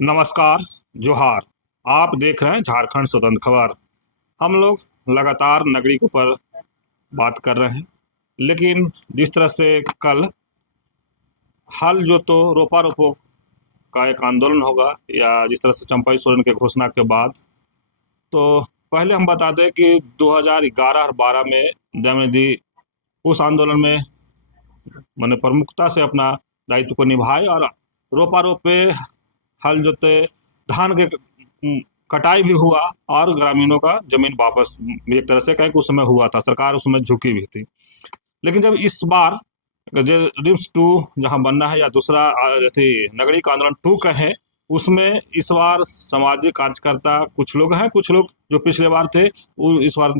नमस्कार। जोहार। आप देख रहे हैं झारखंड स्वतंत्र खबर। हम लोग लगातार नगरी के ऊपर बात कर रहे हैं, लेकिन जिस तरह से कल हल जोतो रोपा रोपो का एक आंदोलन होगा, या जिस तरह से चंपाई सोरेन के घोषणा के बाद, तो पहले हम बता दें कि 2011 और 12 में दयानिधि उस आंदोलन में मैंने प्रमुखता से अपना दायित्व को निभाए और रोपा रोपे, हल जोते, धान के कटाई भी हुआ और ग्रामीणों का जमीन वापस भी एक तरह से कहीं उस समय हुआ था। सरकार उसमें झुकी भी थी। लेकिन जब इस बार जो रिम्स 2 जहां बनना है, या दूसरा थी नगरीय आंदोलन 2 कहें, उसमें इस बार सामाजिक कार्यकर्ता कुछ लोग हैं, कुछ लोग जो पिछले बार थे वो इस बार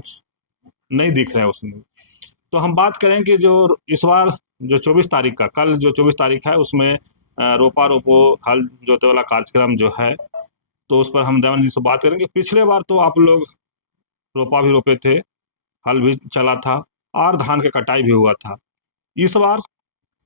नहीं दिख रहे हैं उसमें। तो हम बात करें कि जो इस बार जो 24 तारीख का, कल जो 24 तारीख है, उसमें रोपा रोपो हल जोते वाला कार्यक्रम जो है, तो उस पर हम दयानंद जी से बात करेंगे। पिछले बार तो आप लोग रोपा भी रोपे थे, हल भी चला था और धान के कटाई भी हुआ था। इस बार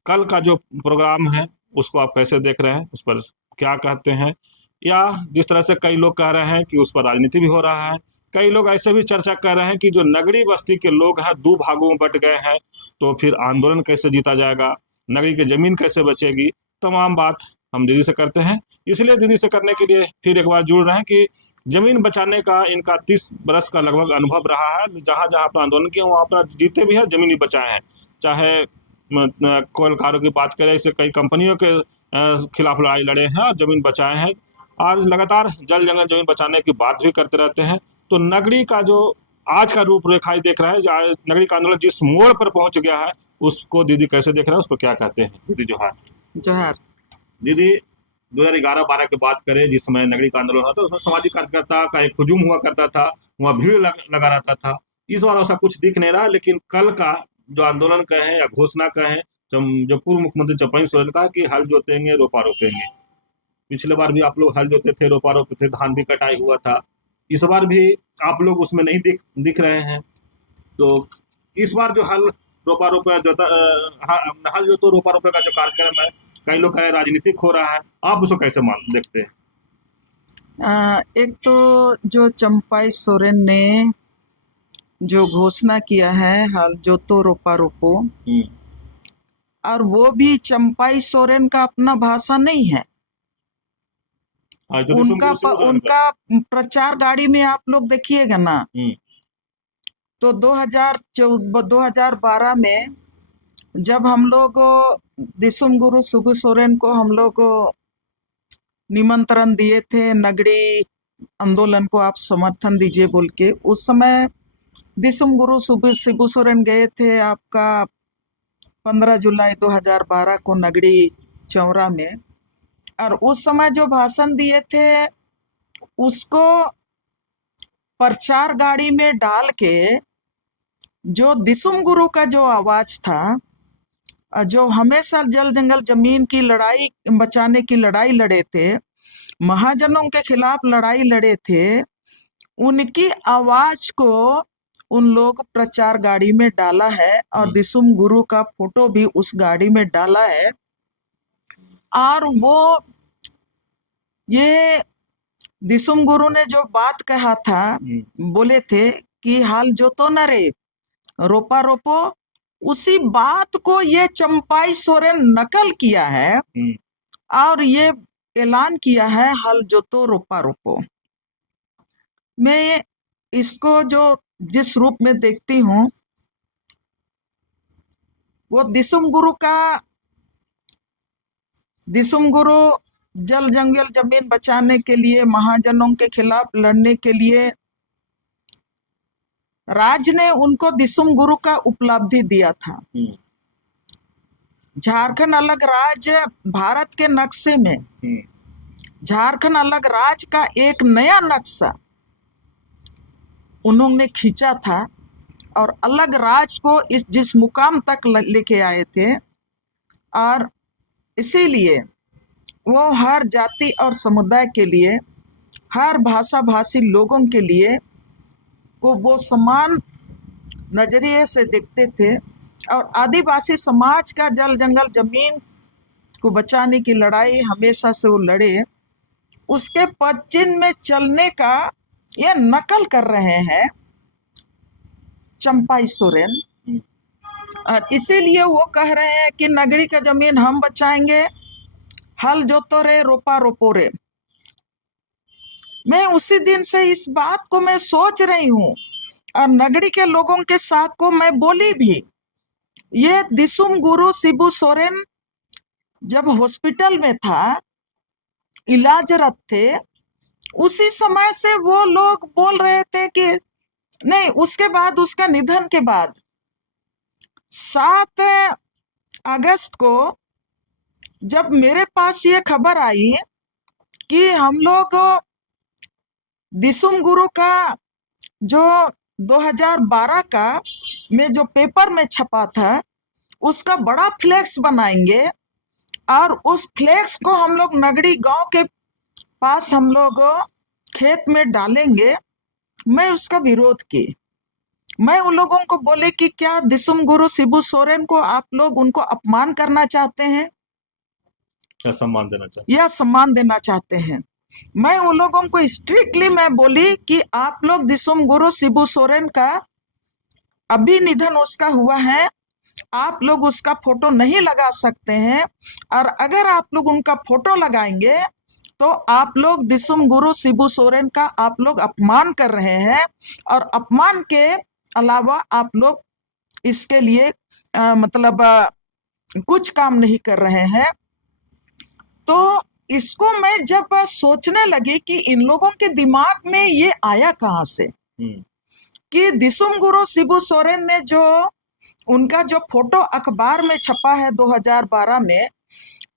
कल का जो प्रोग्राम है उसको आप कैसे देख रहे हैं, उस पर क्या कहते हैं? या जिस तरह से कई लोग कह रहे हैं कि उस पर राजनीति भी हो रहा है, कई लोग ऐसे भी चर्चा कर रहे हैं कि जो नगरी बस्ती के लोग हैं दो भागों में बट गए हैं, तो फिर आंदोलन कैसे जीता जाएगा, नगरी की जमीन कैसे बचेगी। तमाम बात हम दीदी से करते हैं। इसलिए दीदी से करने के लिए फिर एक बार जुड़ रहे हैं कि जमीन बचाने का इनका 30 बरस का लगभग अनुभव रहा है। जहाँ जहाँ अपना आंदोलन किया वहाँ अपना जीते भी हैं, जमीन ही बचाए हैं। चाहे कोयल कारों की बात करें, इससे कई कंपनियों के खिलाफ लड़ाई लड़े हैं और जमीन बचाए हैं, और लगातार जल जंगल जमीन बचाने की बात भी करते रहते हैं। तो नगरी का जो आज का रूपरेखा देख रहे हैं, नगरी का आंदोलन जिस मोड़ पर पहुंच गया है, उसको दीदी कैसे देख रहे हैं, उस पर क्या कहते हैं? दीदी जोहार। जोहार। दीदी, 2011-12 की बात करें, जिस समय नगरी का आंदोलन हुआ था, उसमें सामाजिक कार्यकर्ता का एक हुजूम हुआ करता था, वहाँ भीड़ लगा रहता था। इस बार ऐसा कुछ दिख नहीं रहा। लेकिन कल का जो आंदोलन कहें या घोषणा कहें, जो पूर्व मुख्यमंत्री चंपाई सोरेन का, कि हल जोतेंगे रोपा रोपेंगे। पिछले बार भी आप लोग हल जोते थे, रोपा रोपे थे, धान भी कटाई हुआ था। इस बार भी आप लोग उसमें नहीं दिख रहे हैं। तो इस बार जो हल रोपा रोपा जोता हल जो तो रोपा रोपे का जो कार्यक्रम है, कई लोग कह रहे हैं राजनीतिक हो रहा है। आप उसको कैसे मान देखते हैं? एक तो जो चंपाई सोरेन ने जो घोषणा किया है, हल जोतो रोपा रोपो, और वो भी चंपाई सोरेन का अपना भाषा नहीं है। तो उनका प्रचार गाड़ी में आप लोग देखिएगा ना, तो 2012 में जब हम लोग दिसुम गुरु सुबु सोरेन को हम लोग निमंत्रण दिए थे नगरी आंदोलन को आप समर्थन दीजिए बोल के, उस समय दिसुम गुरु शिबू सोरेन गए थे आपका 15 जुलाई 2012 को नगरी चौरा में, और उस समय जो भाषण दिए थे उसको प्रचार गाड़ी में डाल के जो दिसुम गुरु का जो आवाज था, जो हमेशा जल जंगल जमीन की लड़ाई बचाने की लड़ाई लड़े थे, महाजनों के खिलाफ लड़ाई लड़े थे, उनकी आवाज को उन लोग प्रचार गाड़ी में डाला है, और दिसुम गुरु का फोटो भी उस गाड़ी में डाला है। और वो ये दिसुम गुरु ने जो बात कहा था, बोले थे कि हाल जो तो न रे रोपा रोपो, उसी बात को ये चंपाई सोरेन नकल किया है और ये ऐलान किया है हल जोतो रोपा रोपो। मैं इसको जो जिस रूप में देखती हूँ, वो दिसुम गुरु जल जंगल जमीन बचाने के लिए, महाजनों के खिलाफ लड़ने के लिए राज ने उनको दिसुम गुरु का उपलब्धि दिया था। झारखंड अलग राज्य भारत के नक्शे में झारखंड अलग राज्य का एक नया नक्शा उन्होंने खींचा था, और अलग राज्य को जिस मुकाम तक लेके आए थे। और इसीलिए वो हर जाति और समुदाय के लिए, हर भाषा भाषी लोगों के लिए को वो समान नजरिए से देखते थे, और आदिवासी समाज का जल जंगल जमीन को बचाने की लड़ाई हमेशा से वो लड़े। उसके पदचिन्ह में चलने का ये नकल कर रहे हैं चंपाई सोरेन। और इसीलिए वो कह रहे हैं कि नगरी का जमीन हम बचाएंगे, हल जोतो रे रोपा रोपो रे। मैं उसी दिन से इस बात को मैं सोच रही हूँ और नगरी के लोगों के साथ को मैं बोली भी। ये दिसुम गुरु शिबू सोरेन जब हॉस्पिटल में था, इलाजरत थे, उसी समय से वो लोग बोल रहे थे कि नहीं, उसके बाद उसका निधन के बाद 7 अगस्त को जब मेरे पास ये खबर आई कि हम लोग दिसुम गुरु का जो 2012 का में जो पेपर में छपा था उसका बड़ा फ्लेक्स बनाएंगे और उस फ्लेक्स को हम लोग नगरी गांव के पास हम लोग खेत में डालेंगे, मैं उसका विरोध की। मैं उन लोगों को बोले कि क्या दिसुम गुरु शिबू सोरेन को आप लोग उनको अपमान करना चाहते हैं क्या सम्मान देना चाहते या सम्मान देना चाहते हैं? मैं उन लोगों को स्ट्रिक्टली मैं बोली कि आप लोग दिसुम गुरु शिबू सोरेन का अभी निधन उसका हुआ है, आप लोग उसका फोटो नहीं लगा सकते हैं, और अगर आप लोग उनका फोटो लगाएंगे तो आप लोग दिसुम गुरु शिबू सोरेन का आप लोग अपमान कर रहे हैं, और अपमान के अलावा आप लोग इसके लिए मतलब कुछ काम नहीं कर रहे हैं। तो इसको मैं जब सोचने लगी कि इन लोगों के दिमाग में ये आया कहाँ से कि दिसुम गुरु शिबू सोरेन ने जो उनका जो फोटो अखबार में छपा है 2012 में,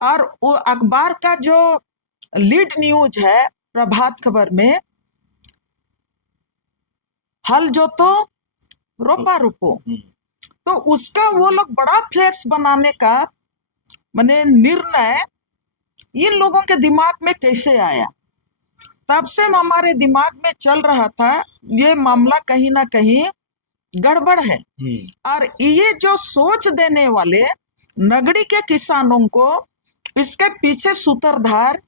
और वो अखबार का जो लीड न्यूज है प्रभात खबर में, हल जोतो रोपा रोपो, तो उसका वो लोग बड़ा फ्लेक्स बनाने का माने निर्णय इन लोगों के दिमाग में कैसे आया? तब से हमारे दिमाग में चल रहा था ये मामला कहीं ना कहीं गड़बड़ है, और ये जो सोच देने वाले नगरी के किसानों को इसके पीछे सूत्रधार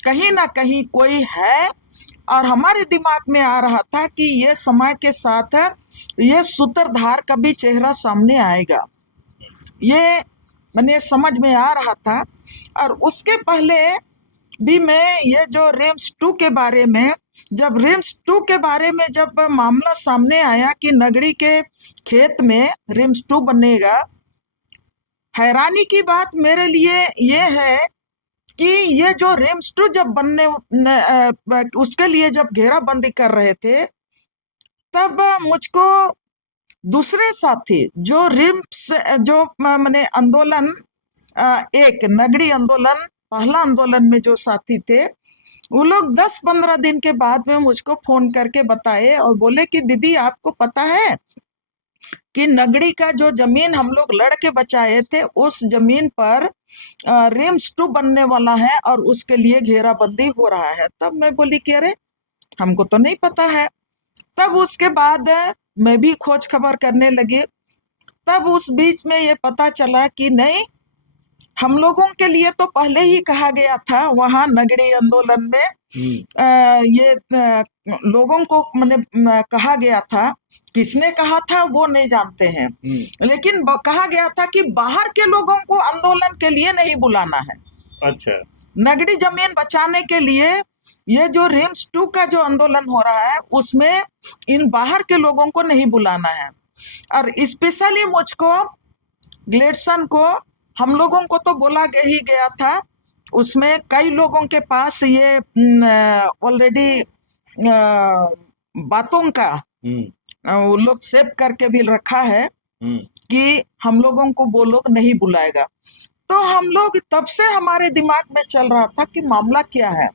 कहीं ना कहीं कोई है, और हमारे दिमाग में आ रहा था कि ये समय के साथ ये सूत्रधार का भी चेहरा सामने आएगा, ये मैंने समझ में आ रहा था। और उसके पहले भी मैं ये जो रिम्स 2 के बारे में, जब रिम्स 2 के बारे में जब मामला सामने आया कि नगरी के खेत में रिम्स 2 बनेगा, हैरानी की बात मेरे लिए ये है कि ये जो रिम्स 2 जब बनने उसके लिए जब घेराबंदी कर रहे थे, तब मुझको दूसरे साथी जो रिम्स जो मैंने आंदोलन एक नगरी आंदोलन पहला आंदोलन में जो साथी थे, वो लोग 10-15 दिन के बाद में मुझको फोन करके बताए और बोले कि दीदी आपको पता है कि नगरी का जो जमीन हम लोग लड़के बचाए थे उस जमीन पर रिम्स 2 बनने वाला है और उसके लिए घेराबंदी हो रहा है। तब मैं बोली कि अरे हमको तो नहीं पता है। तब उसके बाद मैं भी खोज खबर करने लगी, तब उस बीच में ये पता चला कि नहीं, हम लोगों के लिए तो पहले ही कहा गया था वहां नगरी आंदोलन में ये लोगों को मैंने कहा गया था, किसने कहा था वो नहीं जानते हैं, लेकिन कहा गया था कि बाहर के लोगों को आंदोलन के लिए नहीं बुलाना है। अच्छा, नगरी जमीन बचाने के लिए ये जो रिम्स 2 का जो आंदोलन हो रहा है उसमें इन बाहर के लोगों को नहीं बुलाना है। और स्पेशली मुझको ग्लेडसन को हम लोगों को तो बोला ही गया था, उसमें कई लोगों के पास ये ऑलरेडी बातों का वो लोग सेव करके भी रखा है कि हम लोगों को वो लोग नहीं बुलाएगा। तो हम लोग तब से हमारे दिमाग में चल रहा था कि मामला क्या है।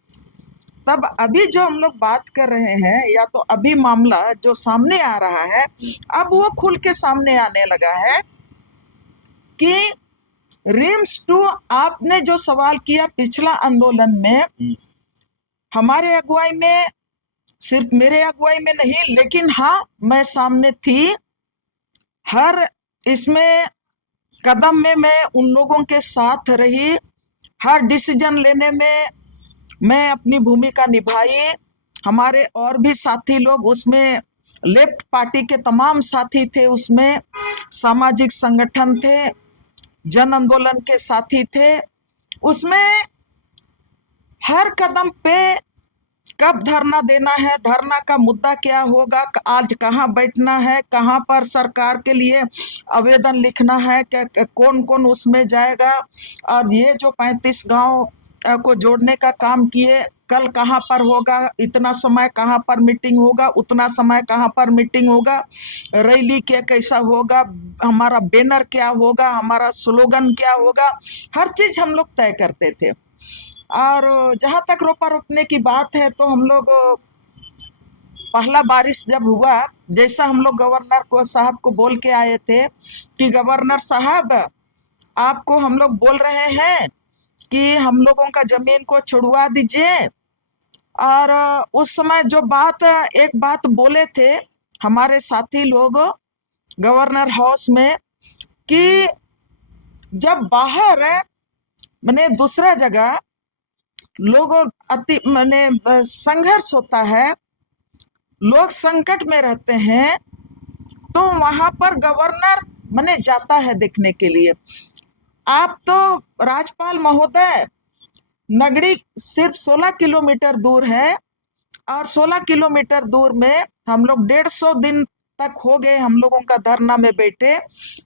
तब अभी जो हम लोग बात कर रहे हैं, या तो अभी मामला जो सामने आ रहा है, अब वो खुल के सामने आने लगा है कि रिम्स 2 आपने जो सवाल किया पिछला आंदोलन में, हमारे अगुवाई में, सिर्फ मेरे अगुवाई में नहीं, लेकिन हाँ मैं सामने थी, हर इसमें कदम में मैं उन लोगों के साथ रही, हर डिसीजन लेने में मैं अपनी भूमिका निभाई। हमारे और भी साथी लोग उसमें, लेफ्ट पार्टी के तमाम साथी थे उसमें, सामाजिक संगठन थे, जन आंदोलन के साथी थे उसमें। हर कदम पे कब धरना देना है, धरना का मुद्दा क्या होगा, आज कहाँ बैठना है, कहाँ पर सरकार के लिए आवेदन लिखना है, कौन कौन उसमें जाएगा, और ये जो 35 गांव को जोड़ने का काम किए, कल कहाँ पर होगा, इतना समय कहाँ पर मीटिंग होगा, उतना समय कहाँ पर मीटिंग होगा, रैली क्या कैसा होगा, हमारा बैनर क्या होगा, हमारा स्लोगन क्या होगा, हर चीज हम लोग तय करते थे। और जहाँ तक रोपा रोपने की बात है तो हम लोग पहला बारिश जब हुआ, जैसा हम लोग गवर्नर को साहब को बोल के आए थे कि गवर्नर साहब आपको हम लोग बोल रहे हैं कि हम लोगों का जमीन को छुड़वा दीजिए। और उस समय जो बात, एक बात बोले थे हमारे साथी लोग गवर्नर हाउस में कि जब बाहर मैंने दूसरा जगह लोगों अति मैंने संघर्ष होता है, लोग संकट में रहते हैं, तो वहां पर गवर्नर मैंने जाता है देखने के लिए। आप तो राज्यपाल महोदय, नगरी सिर्फ 16 किलोमीटर दूर है, और 16 किलोमीटर दूर में हम लोग 150 दिन तक हो गए हम लोगों का धरना में बैठे,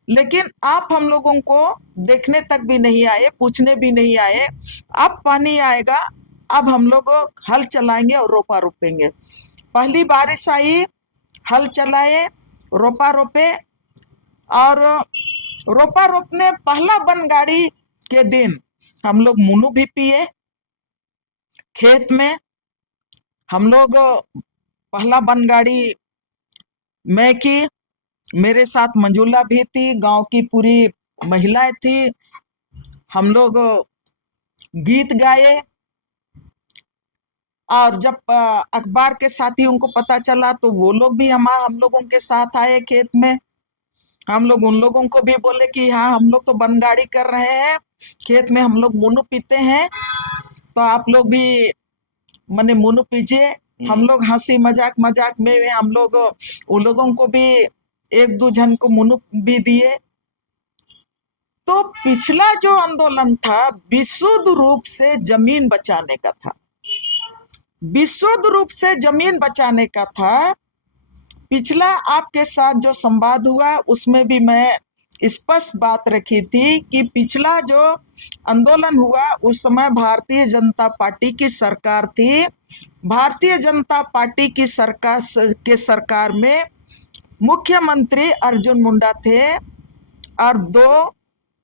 लेकिन आप हम लोगों को देखने तक भी नहीं आए, पूछने भी नहीं आए। अब पानी आएगा, अब हम लोग हल चलाएंगे और रोपा रोपेंगे। पहली बारिश आई, हल चलाए, रोपा रोपे, और रोपा रोपने पहला बनगाड़ी के दिन हम लोग मुनु भी पिए खेत में। हम लोग पहला बनगाड़ी मैं की, मेरे साथ मंजूला भी थी, गांव की पूरी महिलाएं थी, हम लोग गीत गाए। और जब अखबार के साथियों को पता चला तो वो लोग भी हम लोगों के साथ आए खेत में। हम लोग उन लोगों को भी बोले कि हाँ हम लोग तो बनगाड़ी कर रहे हैं, खेत में हम लोग मुनु पीते हैं, तो आप लोग भी मने मुनु पीजिए। हम लोग हंसी मजाक मजाक में हम लोग उन लोगों को भी एक दो जन को मुनु भी दिए। तो पिछला जो आंदोलन था विशुद्ध रूप से जमीन बचाने का था, विशुद्ध रूप से जमीन बचाने का था। पिछला आपके साथ जो संवाद हुआ उसमें भी मैं स्पष्ट बात रखी थी कि पिछला जो आंदोलन हुआ उस समय भारतीय जनता पार्टी की सरकार थी। भारतीय जनता पार्टी की सरकार में मुख्यमंत्री अर्जुन मुंडा थे और 2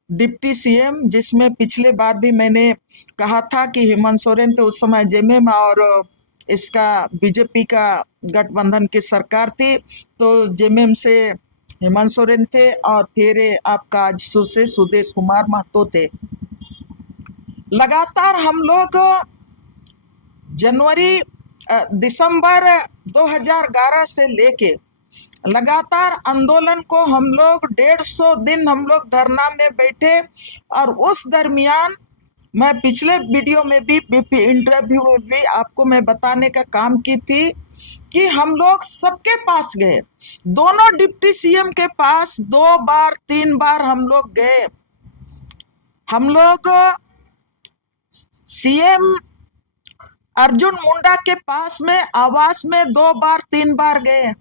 डिप्टी सीएम, जिसमें पिछले बार भी मैंने कहा था कि हेमंत सोरेन तो उस समय जेएमएम और इसका बीजेपी का गठबंधन की सरकार थी, तो जेएमएम से हेमंत सोरेन थे और फिर आपका आजसू से सुदेश कुमार महतो थे। लगातार हम लोग दिसंबर 2011 से लेके लगातार आंदोलन को हम लोग 150 दिन हम लोग धरना में बैठे। और उस दरमियान मैं पिछले वीडियो में भी इंटरव्यू में भी आपको मैं बताने का काम की थी कि हम लोग सबके पास गए, दोनों डिप्टी सीएम के पास 2 बार 3 बार हम लोग गए। हम लोग सीएम अर्जुन मुंडा के पास में आवास में 2 बार 3 बार गए।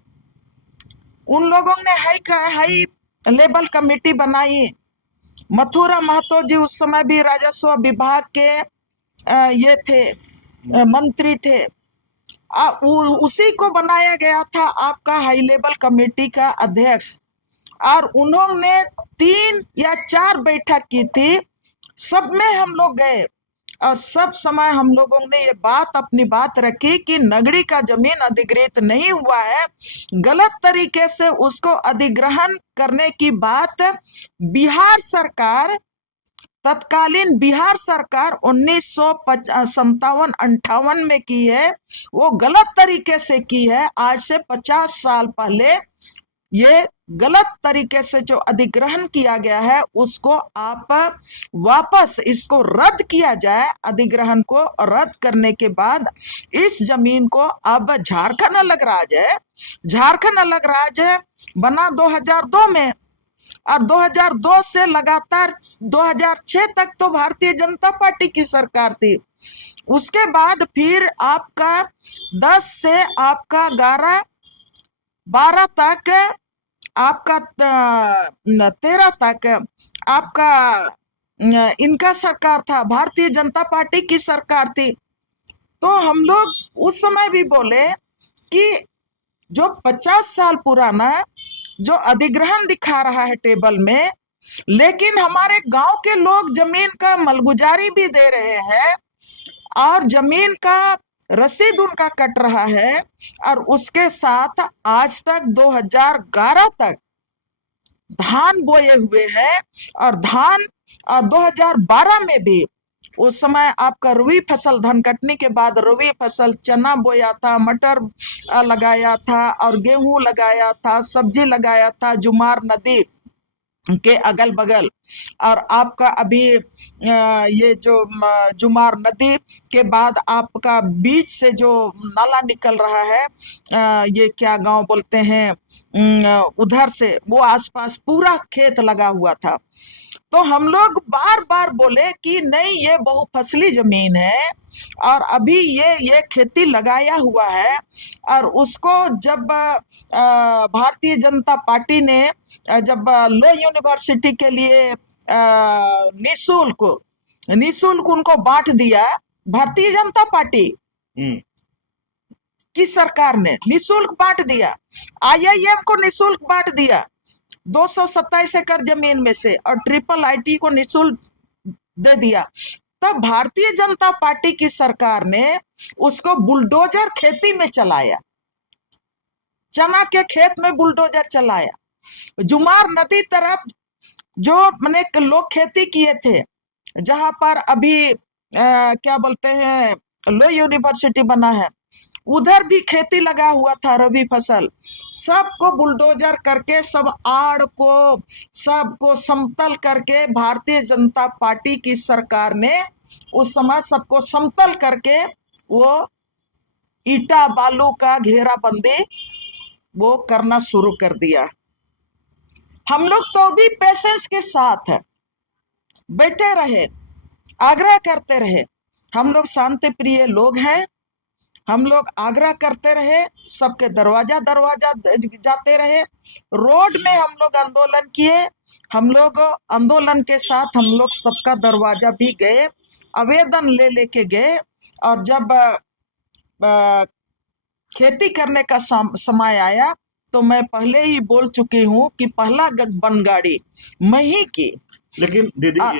उन लोगों ने हाई लेवल कमेटी बनाई। मथुरा महतो जी उस समय भी राजस्व विभाग के ये थे, मंत्री थे। उसी को बनाया गया था आपका हाई लेवल कमेटी का अध्यक्ष। और उन्होंने 3 या 4 बैठक की थी, सब में हम लोग गए और सब समय हम लोगों ने ये बात अपनी बात रखी कि नगरी का जमीन अधिग्रहित नहीं हुआ है, गलत तरीके से उसको अधिग्रहण करने की बात बिहार सरकार, तत्कालीन बिहार सरकार 1957-58 में की है, वो गलत तरीके से की है। आज से 50 साल पहले ये गलत तरीके से जो अधिग्रहण किया गया है उसको आप वापस इसको रद्द किया जाए। अधिग्रहण को रद्द करने के बाद इस जमीन को अब झारखंड अलग राज्य है, झारखंड अलग राज्य बना 2002 में, और 2002 से लगातार 2006 तक तो भारतीय जनता पार्टी की सरकार थी। उसके बाद फिर आपका 10 से आपका 12 तक, आपका 13 तक आपका इनका सरकार था, भारतीय जनता पार्टी की सरकार थी। तो हम लोग उस समय भी बोले कि जो 50 साल पुराना जो अधिग्रहण दिखा रहा है टेबल में, लेकिन हमारे गांव के लोग जमीन का मलगुजारी भी दे रहे हैं और जमीन का रसीद उनका कट रहा है, और उसके साथ आज तक 2011 तक धान बोए हुए हैं, और धान 2012 में भी उस समय आपका रबी फसल, धान कटने के बाद रबी फसल चना बोया था, मटर लगाया था और गेहूं लगाया था, सब्जी लगाया था जुमार नदी के अगल बगल। और आपका अभी ये जो जुमार नदी के बाद आपका बीच से जो नाला निकल रहा है, ये क्या गांव बोलते हैं, उधर से वो आसपास पूरा खेत लगा हुआ था। तो हम लोग बार बार बोले कि नहीं, ये बहुफसली जमीन है और अभी ये खेती लगाया हुआ है। और उसको जब भारतीय जनता पार्टी ने जब लो यूनिवर्सिटी के लिए निशुल्क उनको बांट दिया, भारतीय जनता पार्टी की सरकार ने निशुल्क बांट दिया, IIM को निशुल्क बांट दिया 227 एकड़ जमीन में से, और IIIT को निशुल्क दे दिया। तब भारतीय जनता पार्टी की सरकार ने उसको बुलडोजर खेती में चलाया, चना के खेत में बुलडोजर चलाया। जुमार नदी तरफ जो मैंने लोग खेती किए थे, जहां पर अभी क्या बोलते हैं लो यूनिवर्सिटी बना है, उधर भी खेती लगा हुआ था रबी फसल। सबको बुलडोजर करके, सब आड़ को सबको समतल करके भारतीय जनता पार्टी की सरकार ने उस समय सबको समतल करके वो ईटा बालू का घेराबंदी वो करना शुरू कर दिया। हम लोग तो भी पेशेंस के साथ बैठे रहे, आग्रह करते रहे। हम लोग शांति प्रिय लोग हैं, हम लोग आग्रह करते रहे, सबके दरवाजा जाते रहे, रोड में हम लोग आंदोलन किए। हम लोग आंदोलन के साथ हम लोग सबका दरवाजा भी गए, आवेदन लेके गए। और जब खेती करने का समय आया तो मैं पहले ही बोल चुकी हूँ कि पहला बनगाड़ी मैं ही की। लेकिन दीदी हाँ,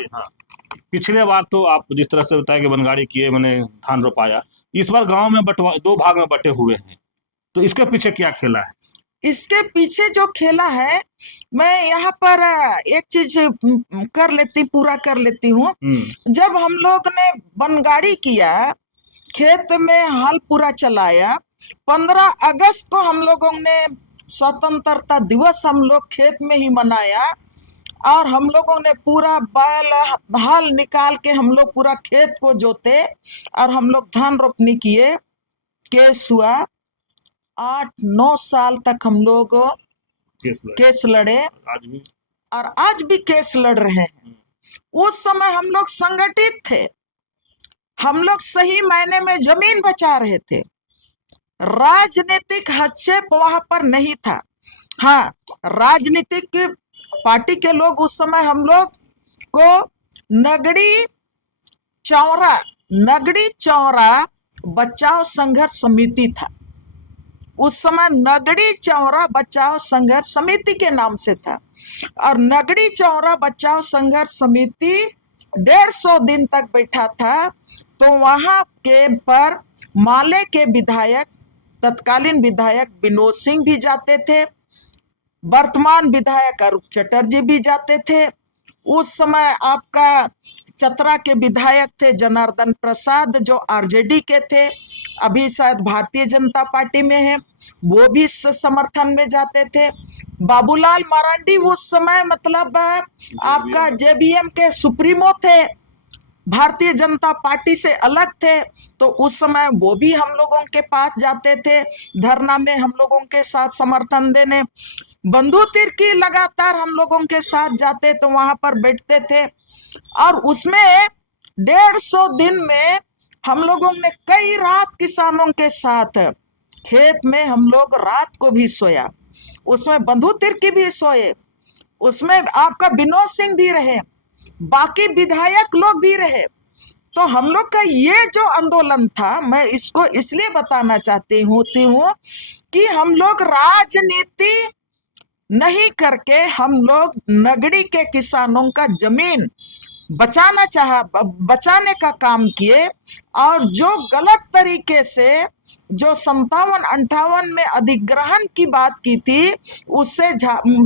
पिछले बार तो आप जिस तरह से बताया कि बनगाड़ी किए, मैंने धान रोपाया, इस बार गांव में दो भाग में बटे हुए हैं, तो इसके पीछे क्या खेला है? इसके पीछे जो खेला है, मैं यहाँ पर एक चीज पूरा कर लेती हूँ। जब हम लोग ने बनगाड़ी किया, खेत में हल पूरा चलाया, 15 अगस्त को हम लोगों ने स्वतंत्रता दिवस हम लोग खेत में ही मनाया, और हम लोगों ने पूरा बैल हल निकाल के हम लोग पूरा खेत को जोते और हम लोग धान रोपनी किए। केस हुआ, 8-9 साल तक हम लोग केस लड़े, और आज भी केस लड़ रहे हैं। उस समय हम लोग संगठित थे, हम लोग सही मायने में जमीन बचा रहे थे, राजनीतिक हस्तक्षेप वहां पर नहीं था। हाँ, राजनीतिक पार्टी के लोग उस समय हम लोग को नगड़ी चौरा बचाव संघर्ष समिति था। उस समय नगड़ी चौरा बचाव संघर्ष समिति के नाम से था, और नगड़ी चौरा बचाव संघर्ष समिति 150 दिन तक बैठा था। तो वहां के पर माले के विधायक, तत्कालीन विधायक विनोद सिंह भी जाते थे, वर्तमान विधायक अरूप चटर्जी भी जाते थे। उस समय आपका चतरा के विधायक थे जनार्दन प्रसाद, जो आरजेडी के थे, अभी शायद भारतीय जनता पार्टी में है, वो भी समर्थन में जाते थे। बाबूलाल मरांडी उस समय मतलब आपका जेबीएम के सुप्रीमो थे, भारतीय जनता पार्टी से अलग थे। तो उस समय वो भी हम लोगों के पास जाते थे धरना में हम लोगों के साथ समर्थन देने। बंधु तिर्की लगातार हम लोगों के साथ जाते तो वहां पर बैठते थे, और उसमें 150 दिन में हम लोगों ने कई रात किसानों के साथ खेत में हम लोग रात को भी सोया। उसमें बंधु तिर्की भी सोए, उसमें आपका विनोद सिंह भी रहे, बाकी विधायक लोग भी रहे। तो हम लोग का ये जो आंदोलन था, मैं इसको इसलिए बताना चाहती हूँ कि हम लोग राजनीति नहीं करके हम लोग नगड़ी के किसानों का जमीन बचाने का काम किए। और जो गलत तरीके से जो 57-58 में अधिग्रहण की बात की थी, उससे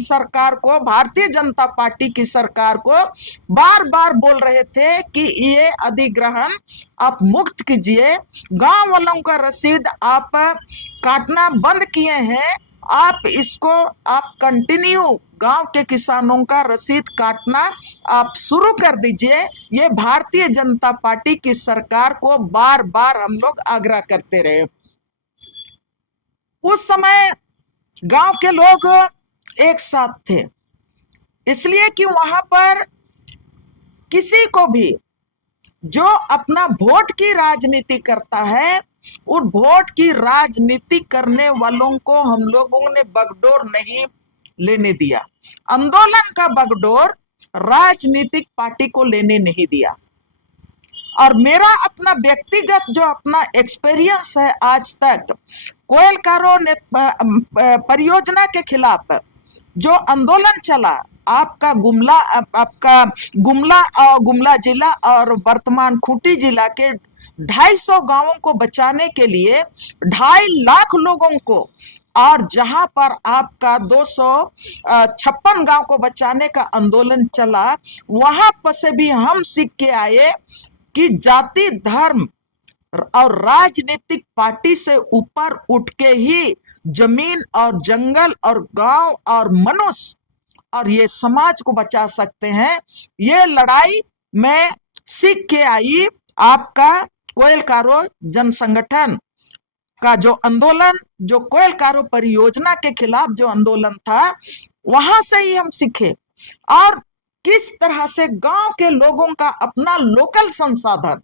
सरकार को, भारतीय जनता पार्टी की सरकार को बार बार बोल रहे थे कि ये अधिग्रहण आप मुक्त कीजिए, गांव वालों का रसीद आप काटना बंद किए हैं, आप इसको आप कंटिन्यू गांव के किसानों का रसीद काटना आप शुरू कर दीजिए। ये भारतीय जनता पार्टी की सरकार को बार बार हम लोग आग्रह करते रहे। उस समय गांव के लोग एक साथ थे, इसलिए कि वहां पर किसी को भी जो अपना वोट की राजनीति करता है, उन वोट की राजनीति करने वालों को हम लोगों ने बगडोर नहीं लेने दिया। आंदोलन का बगडोर राजनीतिक पार्टी को लेने नहीं दिया। और मेरा अपना व्यक्तिगत जो अपना एक्सपीरियंस है, आज तक कोयलकारो ने परियोजना के खिलाफ जो आंदोलन चला, आपका गुमला जिला और वर्तमान खूंटी जिला के 250 गांवों को बचाने के लिए 2.5 लाख लोगों को, और जहां पर आपका 256 गांव को बचाने का आंदोलन चला, वहां पर से भी हम सीख के आए कि जाति, धर्म और राजनीतिक पार्टी से ऊपर उठ के ही जमीन और जंगल और गांव और मनुष्य और ये समाज को बचा सकते हैं। ये लड़ाई मैं सीख के आई। आपका कोयलकारो जन संगठन का जो आंदोलन, जो कोयलकारो परियोजना के खिलाफ जो आंदोलन था, वहां से ही हम सीखे। और किस तरह से गांव के लोगों का अपना लोकल संसाधन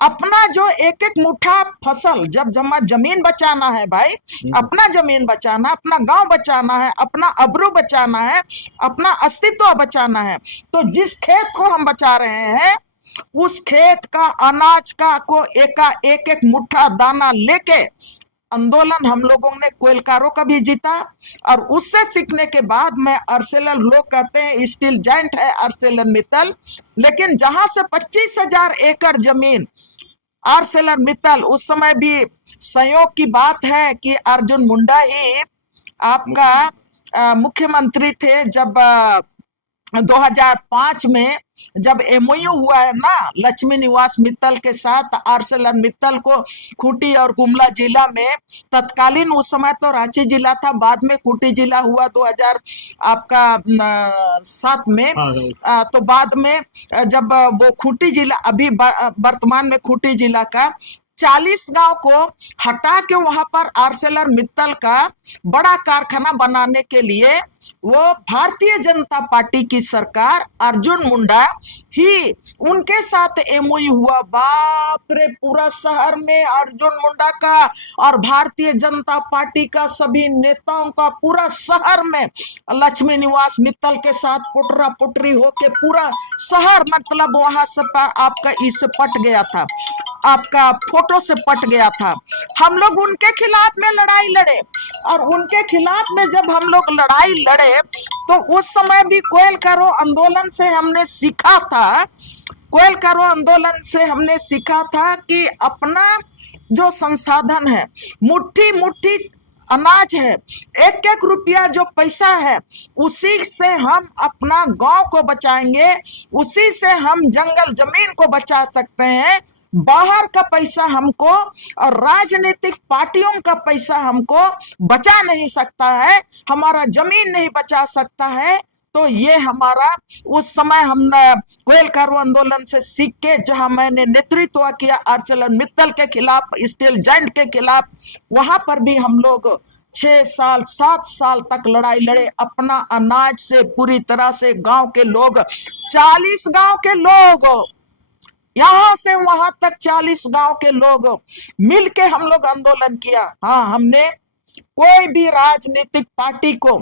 अपना जो एक एक मुट्ठा फसल, जब जमीन बचाना है भाई, अपना जमीन बचाना, अपना गांव बचाना है, अपना अब्रू बचाना है, अपना अस्तित्व बचाना है, तो जिस खेत को हम बचा रहे हैं, उस खेत का अनाज का को एक एक मुट्ठा दाना लेके आंदोलन हम लोगों ने कोयलकारो का भी जीता। और उससे सीखने के बाद मैं आर्सेलर, लोग कहते हैं स्टील जायंट है आर्सेलर मित्तल, लेकिन जहां से 25,000 एकड़ जमीन आर्सेलर मित्तल, उस समय भी संयोग की बात है कि अर्जुन मुंडा ही आपका मुख्यमंत्री थे जब 2005 में जब एमओयू हुआ है ना लक्ष्मी निवास मित्तल के साथ, आर्सेलर मित्तल को खूंटी और गुमला जिला में, तत्कालीन उस समय तो रांची जिला था, बाद में खूंटी जिला हुआ 2007 में। तो बाद में जब वो खूंटी जिला, अभी वर्तमान में खूंटी जिला का 40 गांव को हटा के वहां पर आर्सेलर मित्तल का बड़ा कारखाना बनाने के लिए वो भारतीय जनता पार्टी की सरकार, अर्जुन मुंडा ही उनके साथ एमओयू हुआ। बाप रे, पूरा शहर में अर्जुन मुंडा का और भारतीय जनता पार्टी का सभी नेताओं का पूरा शहर में लक्ष्मी निवास मित्तल के साथ पुटरा पुटरी होके पूरा शहर मतलब वहां से आपका इससे पट गया था, आपका फोटो से पट गया था। हम लोग उनके खिलाफ में लड़ाई लड़े, और उनके खिलाफ में जब हम लोग लड़ाई लड़े तो उस समय भी कोयलकारो आंदोलन से हमने सीखा था, कि अपना जो संसाधन है, मुट्ठी मुट्ठी अनाज है, एक एक रुपया जो पैसा है, उसी से हम अपना गांव को बचाएंगे, उसी से हम जंगल जमीन को बचा सकते हैं। बाहर का पैसा हमको और राजनीतिक पार्टियों का पैसा हमको बचा नहीं सकता है, हमारा जमीन नहीं बचा सकता है। तो ये हमारा उस समय हमने कोयल कारो आंदोलन से सीख के, जहां मैंने नेतृत्व किया आर्चेलर-मित्तल के खिलाफ, स्टील जायंट के खिलाफ, वहां पर भी हम लोग 6 साल 7 साल तक लड़ाई लड़े, अपना अनाज से पूरी तरह से। गांव के लोग 40 गांव के लोग, यहां से वहां तक 40 गांव के लोग मिलके हम लोग आंदोलन किया। हाँ, हमने कोई भी राजनीतिक पार्टी को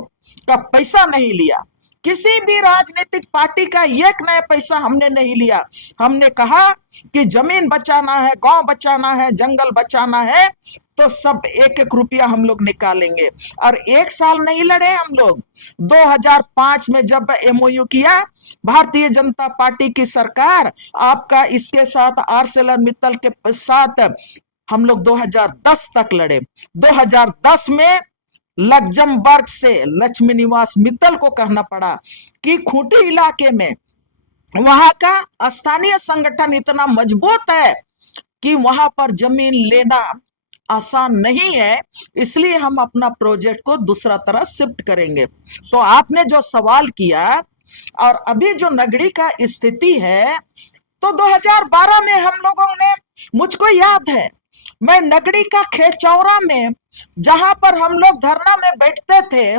का पैसा नहीं लिया, किसी भी राजनीतिक पार्टी का एक नया पैसा हमने नहीं लिया। हमने कहा कि जमीन बचाना है, गांव बचाना है, जंगल बचाना है, तो सब एक एक रुपया हम लोग निकालेंगे। और 1 साल नहीं लड़े हम लोग। 2005 में जब एमओयू किया भारतीय जनता पार्टी की सरकार आपका, इसके साथ आर्सेलर-मित्तल के साथ हम लोग 2010 तक लड़े। 2010 में लग्जमबर्ग से लक्ष्मी निवास मित्तल को कहना पड़ा कि खूंटी इलाके में वहां का स्थानीय संगठन इतना मजबूत है कि वहां पर जमीन लेना आसान नहीं है, इसलिए हम अपना प्रोजेक्ट को दूसरा तरफ शिफ्ट करेंगे। तो आपने जो सवाल किया और अभी जो नगड़ी का स्थिति है, तो 2012 में हम लोगों ने, मुझको याद है, मैं नगड़ी का खेचौरा में जहां पर हम लोग धरना में बैठते थे,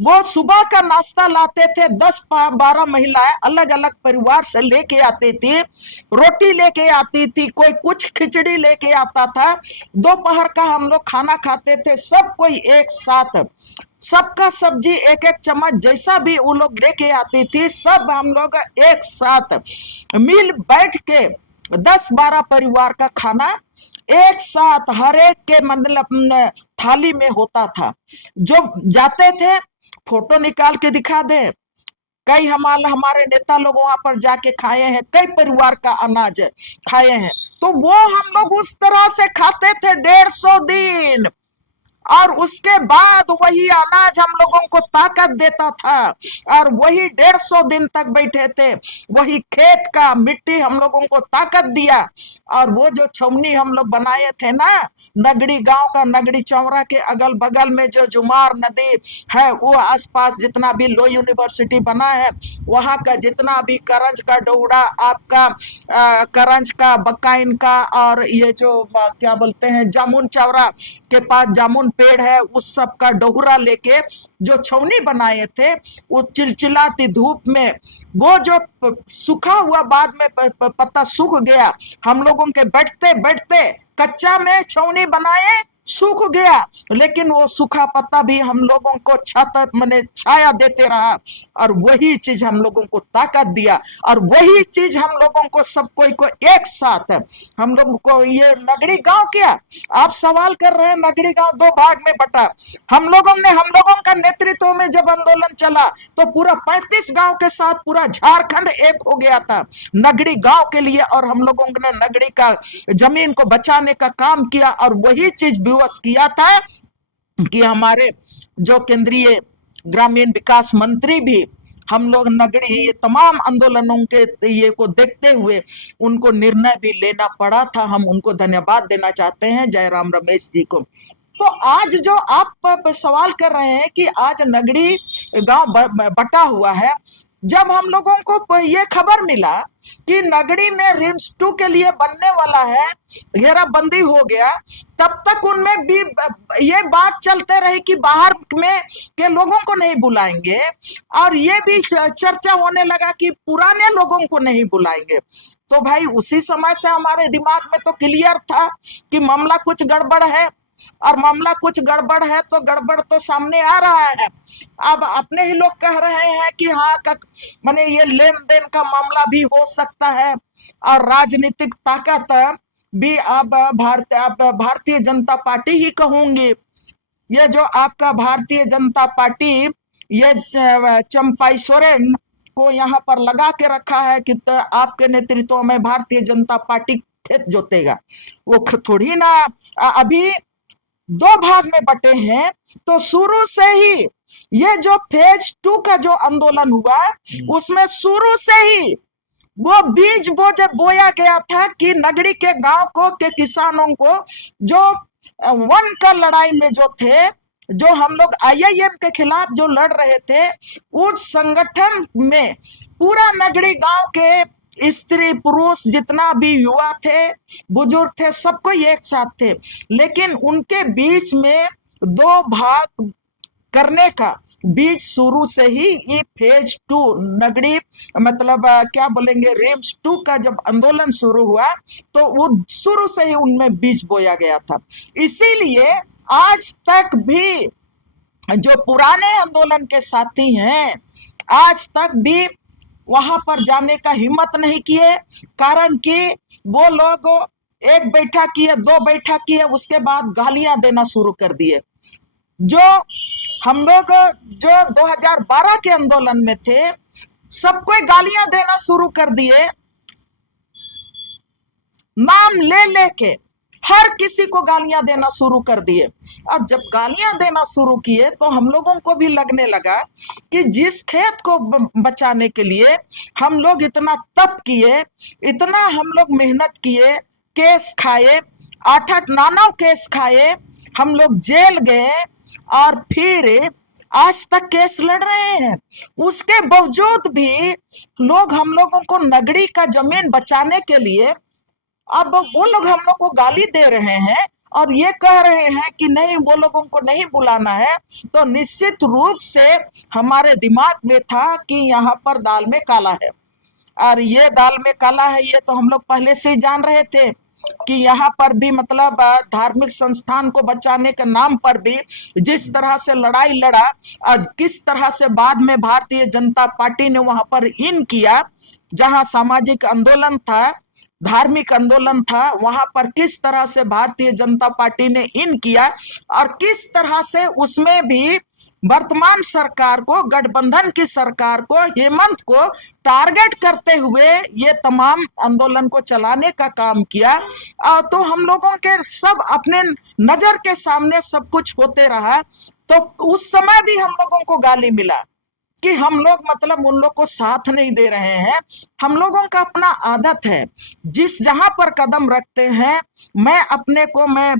वो सुबह का नाश्ता लाते थे, 10-12 महिलाएं अलग अलग परिवार से लेके आती थी, रोटी लेके आती थी, कोई कुछ खिचड़ी लेके आता था। दोपहर का हम लोग खाना खाते थे, सब कोई एक साथ, सबका सब्जी एक एक चम्मच जैसा भी वो लोग लेके आती थी, सब हम लोग एक साथ मिल बैठ के 10-12 परिवार का खाना एक साथ हर एक के मतलब थाली में होता था। जो जाते थे फोटो निकाल के दिखा दे, कई हमारे नेता लोग वहां पर जाके खाए हैं, कई परिवार का अनाज खाए हैं। तो वो हम लोग उस तरह से खाते थे 150 दिन, और उसके बाद वही अनाज हम लोगों को ताकत देता था, और वही 150 दिन तक बैठे थे, वही खेत का मिट्टी हम लोगों को ताकत दिया। और वो जो छावनी हम लोग बनाए थे ना, नगड़ी गांव का, नगड़ी चौरा के अगल बगल में जो जुमार नदी है, वो आसपास जितना भी लो यूनिवर्सिटी बना है, वहां का जितना भी करंज का डोहड़ा, आपका करंज का, बकाइन का, और ये जो क्या बोलते हैं जामुन चौरा के पास जामुन पेड़ है, उस सब का डोहरा लेके जो छौनी बनाए थे, वो चिलचिलाती धूप में, वो जो सूखा हुआ, बाद में पत्ता सूख गया, हम लोगों के बैठते बैठते कच्चा में छौनी बनाए, सूख गया, लेकिन वो सूखा पत्ता भी हम लोगों को छाता माने छाया देते रहा, और वही चीज हम लोगों को ताकत दिया। और वही चीज हम लोगों को, सब कोई को एक साथ, हम लोगों को ये नगड़ी गांव, क्या आप सवाल कर रहे हैं, नगड़ी गांव 2 भाग में बटा। हम लोगों का नेतृत्व में जब आंदोलन चला, तो पूरा 35 गांव के साथ पूरा झारखंड एक हो गया था नगड़ी गांव के लिए, और हम लोगों ने नगड़ी का जमीन को बचाने का काम किया। और वही चीज विवश किया था कि हमारे जो केंद्रीय ग्रामीण विकास मंत्री भी, हम लोग नगड़ी ये तमाम आंदोलनों के ये को देखते हुए उनको निर्णय भी लेना पड़ा था। हम उनको धन्यवाद देना चाहते हैं, जयराम रमेश जी को। तो आज जो आप सवाल कर रहे हैं कि आज नगड़ी गांव बटा हुआ है, जब हम लोगों को ये खबर मिला कि नगड़ी में रिम्स 2 के लिए बनने वाला है, घेराबंदी हो गया, तब तक उनमें भी ये बात चलते रही कि बाहर में के लोगों को नहीं बुलाएंगे, और ये भी चर्चा होने लगा कि पुराने लोगों को नहीं बुलाएंगे। तो भाई उसी समय से हमारे दिमाग में तो क्लियर था कि मामला कुछ गड़बड़ है, और मामला कुछ गड़बड़ है तो गड़बड़ तो सामने आ रहा है। अब अपने ही लोग कह रहे हैं कि हाँ माने ये लेन देन का मामला भी हो सकता है, और राजनीतिक ताकत भी अब भारतीय जनता पार्टी ही कहूंगी। ये जो आपका भारतीय जनता पार्टी, ये चंपाई सोरेन को यहाँ पर लगा के रखा है कि आपके नेतृत्व में भारतीय जनता पार्टी खेत जोतेगा, वो थोड़ी ना। अभी 2 भाग में बटे हैं, तो शुरू से ही ये जो फेज 2 का जो आंदोलन हुआ, उसमें शुरू से ही वो बीज वो जब बोया गया था कि नगरी के गांव को के किसानों को जो वन का लड़ाई में जो थे, जो हम लोग आईआईएम के खिलाफ जो लड़ रहे थे, उस संगठन में पूरा नगरी गांव के स्त्री पुरुष जितना भी युवा थे, बुजुर्ग थे, सबको एक साथ थे। लेकिन उनके बीच में दो भाग करने का बीच शुरू से ही ये फेज 2 नगरी मतलब क्या बोलेंगे रिम्स 2 का जब आंदोलन शुरू हुआ तो वो शुरू से ही उनमें बीज बोया गया था। इसीलिए आज तक भी जो पुराने आंदोलन के साथी हैं आज तक भी वहां पर जाने का हिम्मत नहीं किए, कारण कि वो लोग एक बैठक किए, दो बैठक किए, उसके बाद गालियां देना शुरू कर दिए। जो हम लोग जो 2012 के आंदोलन में थे, सबको गालियां देना शुरू कर दिए, नाम ले लेके हर किसी को गालियां देना शुरू कर दिए। अब जब गालियां देना शुरू किए तो हम लोगों को भी लगने लगा कि जिस खेत को बचाने के लिए हम लोग इतना तप किए, इतना हम लोग मेहनत किए, केस खाए, 8-8 9 केस खाए, हम लोग जेल गए और फिर आज तक केस लड़ रहे हैं, उसके बावजूद भी लोग हम लोगों को नगरी का जमीन बचाने के लिए अब वो लोग हम लोग को गाली दे रहे हैं और ये कह रहे हैं कि नहीं वो लोगों को नहीं बुलाना है। तो निश्चित रूप से हमारे दिमाग में था कि यहाँ पर दाल में काला है, और ये दाल में काला है ये तो हम लोग पहले से ही जान रहे थे कि यहाँ पर भी मतलब धार्मिक संस्थान को बचाने के नाम पर भी जिस तरह से लड़ाई लड़ा और किस तरह से बाद में भारतीय जनता पार्टी ने वहां पर इन किया, जहां सामाजिक आंदोलन था, धार्मिक आंदोलन था, वहां पर किस तरह से भारतीय जनता पार्टी ने इन किया और किस तरह से उसमें भी वर्तमान सरकार को, गठबंधन की सरकार को, हेमंत को टारगेट करते हुए ये तमाम आंदोलन को चलाने का काम किया। तो हम लोगों के सब अपने नजर के सामने सब कुछ होते रहा। तो उस समय भी हम लोगों को गाली मिला कि हम लोग मतलब उन लोग को साथ नहीं दे रहे हैं। हम लोगों का अपना आदत है, जिस जहां पर कदम रखते हैं, मैं अपने को मैं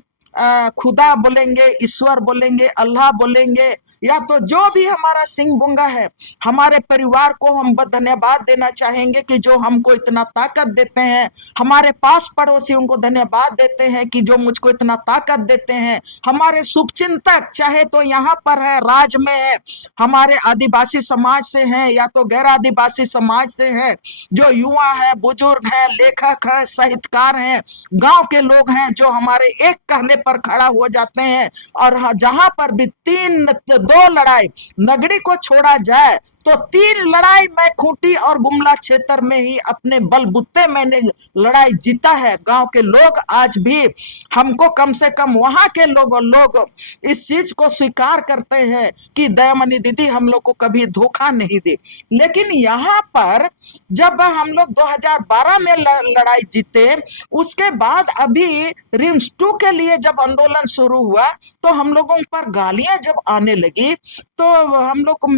खुदा बोलेंगे, ईश्वर बोलेंगे, अल्लाह बोलेंगे, या तो जो भी हमारा सिंह बुंगा है, हमारे परिवार को हम धन्यवाद देना चाहेंगे कि जो हमको इतना ताकत देते हैं, हमारे पास पड़ोसियों को धन्यवाद देते हैं कि जो मुझको इतना ताकत देते हैं, हमारे शुभचिंतक चाहे तो यहाँ पर है, राज में है, हमारे आदिवासी समाज से हैं या तो गैर आदिवासी समाज से है, जो युवा है, बुजुर्ग है, लेखक है, साहित्यकार हैं, गांव के लोग हैं, जो हमारे एक कहने पर खड़ा हो जाते हैं। और जहां पर भी 2 लड़ाई नगरी को छोड़ा जाए तो 3 लड़ाई मैं खूंटी और गुमला क्षेत्र में ही अपने बलबूते मैंने लड़ाई जीता है। गांव के लोग आज भी हमको, कम से कम वहां के लोग इस चीज को स्वीकार करते हैं कि दयामणि दीदी हम लोग को कभी धोखा नहीं दी। लेकिन यहाँ पर जब हम लोग 2012 में लड़ाई जीते, उसके बाद अभी रिम्स 2 के लिए जब आंदोलन शुरू हुआ तो हम लोगों पर गालियां जब आने लगी तो हम लोग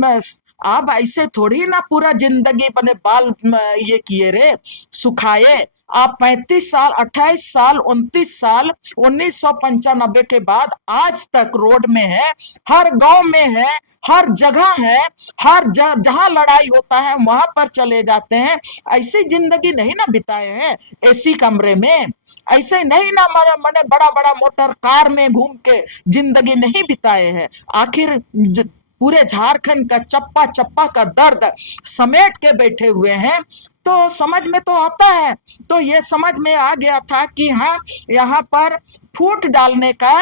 आप ऐसे थोड़ी ना पूरा जिंदगी बने बाल ये किए रे सुखाए। आप 35 साल, 28 साल, 29 साल 1995 के बाद आज तक रोड में है, हर गांव में है, हर जगह है, हर जहां लड़ाई होता है वहां पर चले जाते हैं। ऐसी जिंदगी नहीं ना बिताए हैं एसी कमरे में, ऐसे नहीं ना मैंने बड़ा बड़ा मोटर कार में घूम के जिंदगी नहीं बिताए हैं। आखिर पूरे झारखंड का चप्पा चप्पा का दर्द समेट के बैठे हुए हैं, तो समझ में तो आता है। तो ये समझ में आ गया था कि हाँ, यहाँ पर फूट डालने का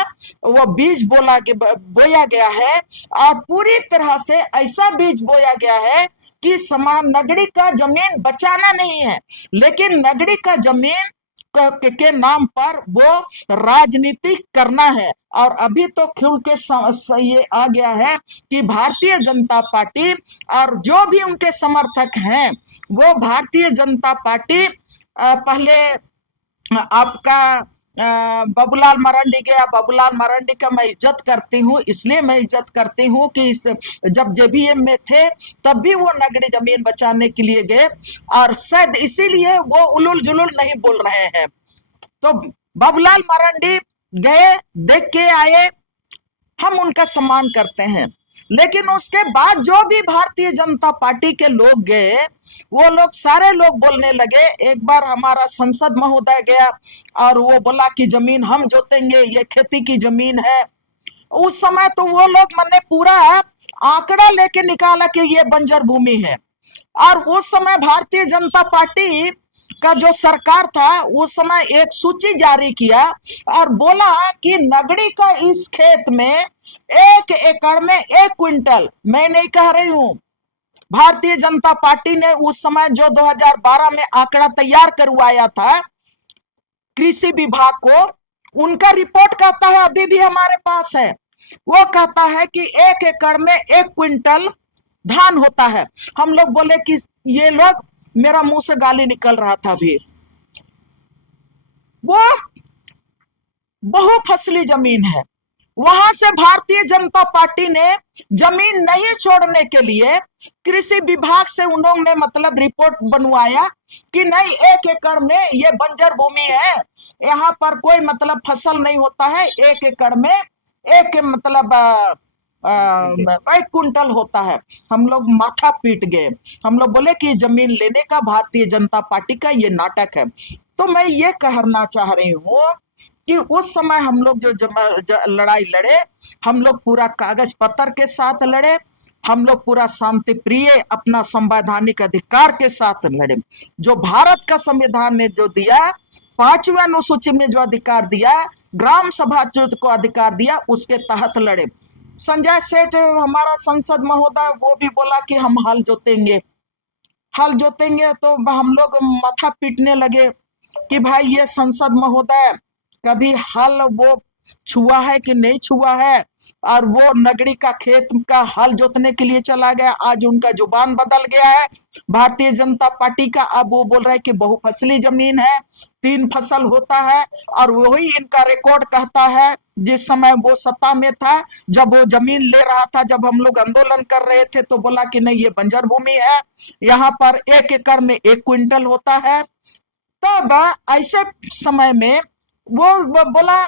वो बीज बोया गया है, और पूरी तरह से ऐसा बीज बोया गया है कि समान नगरी का जमीन बचाना नहीं है, लेकिन नगरी का जमीन के नाम पर वो राजनीति करना है। और अभी तो खुल के ये आ गया है कि भारतीय जनता पार्टी और जो भी उनके समर्थक हैं वो भारतीय जनता पार्टी पहले आपका बाबूलाल मरांडी गया। बाबूलाल मरांडी का मैं इज्जत करती हूँ, इसलिए मैं इज्जत करती हूँ कि जब जेबीएम में थे तब भी वो नगड़ी जमीन बचाने के लिए गए, और शायद इसीलिए वो उलुल जुलुल नहीं बोल रहे हैं। तो बाबूलाल मरांडी गए, देख के आए, हम उनका सम्मान करते हैं। लेकिन उसके बाद जो भी भारतीय जनता पार्टी के लोग गए, वो लोग सारे लोग बोलने लगे। एक बार हमारा संसद महोदय गया और वो बोला कि जमीन हम जोतेंगे, ये खेती की जमीन है। उस समय तो वो लोग मैंने पूरा आंकड़ा लेके निकाला कि ये बंजर भूमि है। और उस समय भारतीय जनता पार्टी का जो सरकार था, उस समय एक सूची जारी किया और बोला कि नगड़ी का इस खेत में 1 एकड़ में 1 क्विंटल, मैं नहीं कह रही हूं, भारतीय जनता पार्टी ने उस समय जो 2012 में आंकड़ा तैयार करवाया था कृषि विभाग को, उनका रिपोर्ट कहता है, अभी भी हमारे पास है, वो कहता है कि 1 एकड़ में 1 क्विंटल धान होता है। हम लोग बोले कि ये लोग, मेरा मुंह से गाली निकल रहा था अभी। वो बहुफसली जमीन है। वहां से भारतीय जनता पार्टी ने जमीन नहीं छोड़ने के लिए कृषि विभाग से उन्होंने मतलब रिपोर्ट बनवाया कि नहीं, 1 एकड़ में ये बंजर भूमि है, यहाँ पर कोई मतलब फसल नहीं होता है, 1 एकड़ में एक मतलब 1 क्विंटल होता है। हम लोग माथा पीट गए। हम लोग बोले कि जमीन लेने का भारतीय जनता पार्टी का ये नाटक है। तो मैं ये कहना चाह रही हूँ कि उस समय हम लोग जो लड़ाई लड़े, हम लोग पूरा कागज पत्र के साथ लड़े, हम लोग पूरा शांति प्रिय अपना संवैधानिक अधिकार के साथ लड़े। जो भारत का संविधान ने जो दिया, 5वें अनुसूची में जो अधिकार दिया, ग्राम सभा को अधिकार दिया, उसके तहत लड़े। संजय सेठ हमारा संसद महोदय, वो भी बोला कि हम हल जोतेंगे, हल जोतेंगे। तो हम लोग माथा पीटने लगे कि भाई ये संसद महोदय कभी हल वो छुआ है कि नहीं छुआ है, और वो नगड़ी का खेत का हल जोतने के लिए चला गया। आज उनका जुबान बदल गया है भारतीय जनता पार्टी का। अब वो बोल रहे हैं कि बहुफसली जमीन है, 3 फसल होता है, और वही इनका रिकॉर्ड कहता है। जिस समय वो सत्ता में था, जब वो जमीन ले रहा था, जब हम लोग आंदोलन कर रहे थे, तो बोला कि नहीं, ये बंजर भूमि है, यहाँ पर 1 एकड़ में 1 क्विंटल होता है। तब ऐसे समय में वो बोला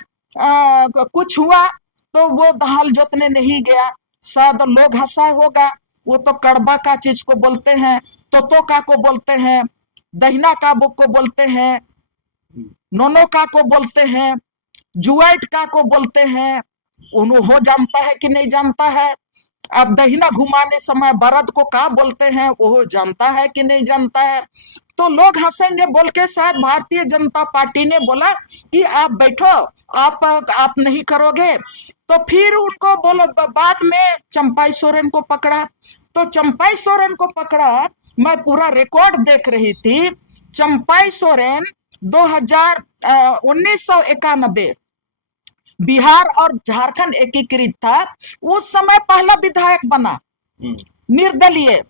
कुछ हुआ तो वो हल जोतने नहीं गया। शायद लोग हंसा होगा, वो तो कड़बा का चीज को बोलते हैं, तोतो का को बोलते हैं, दहिना का बुक को बोलते हैं, नोनो का को बोलते हैं, जुआइट का को बोलते हैं। हो जानता है कि नहीं जानता है? अब दहिना घुमाने समय बरद को का बोलते हैं, वो जानता है कि नहीं जानता है? तो लोग हंसेंगे बोल के शायद भारतीय जनता पार्टी ने बोला कि आप बैठो, आप नहीं करोगे। तो फिर उनको बोलो, बाद में चंपाई सोरेन को पकड़ा। तो चंपाई सोरेन को पकड़ा, मैं पूरा रिकॉर्ड देख रही थी। चंपाई सोरेन 1991 बिहार और झारखंड एकीकृत था, उस समय पहला विधायक बना निर्दलीय।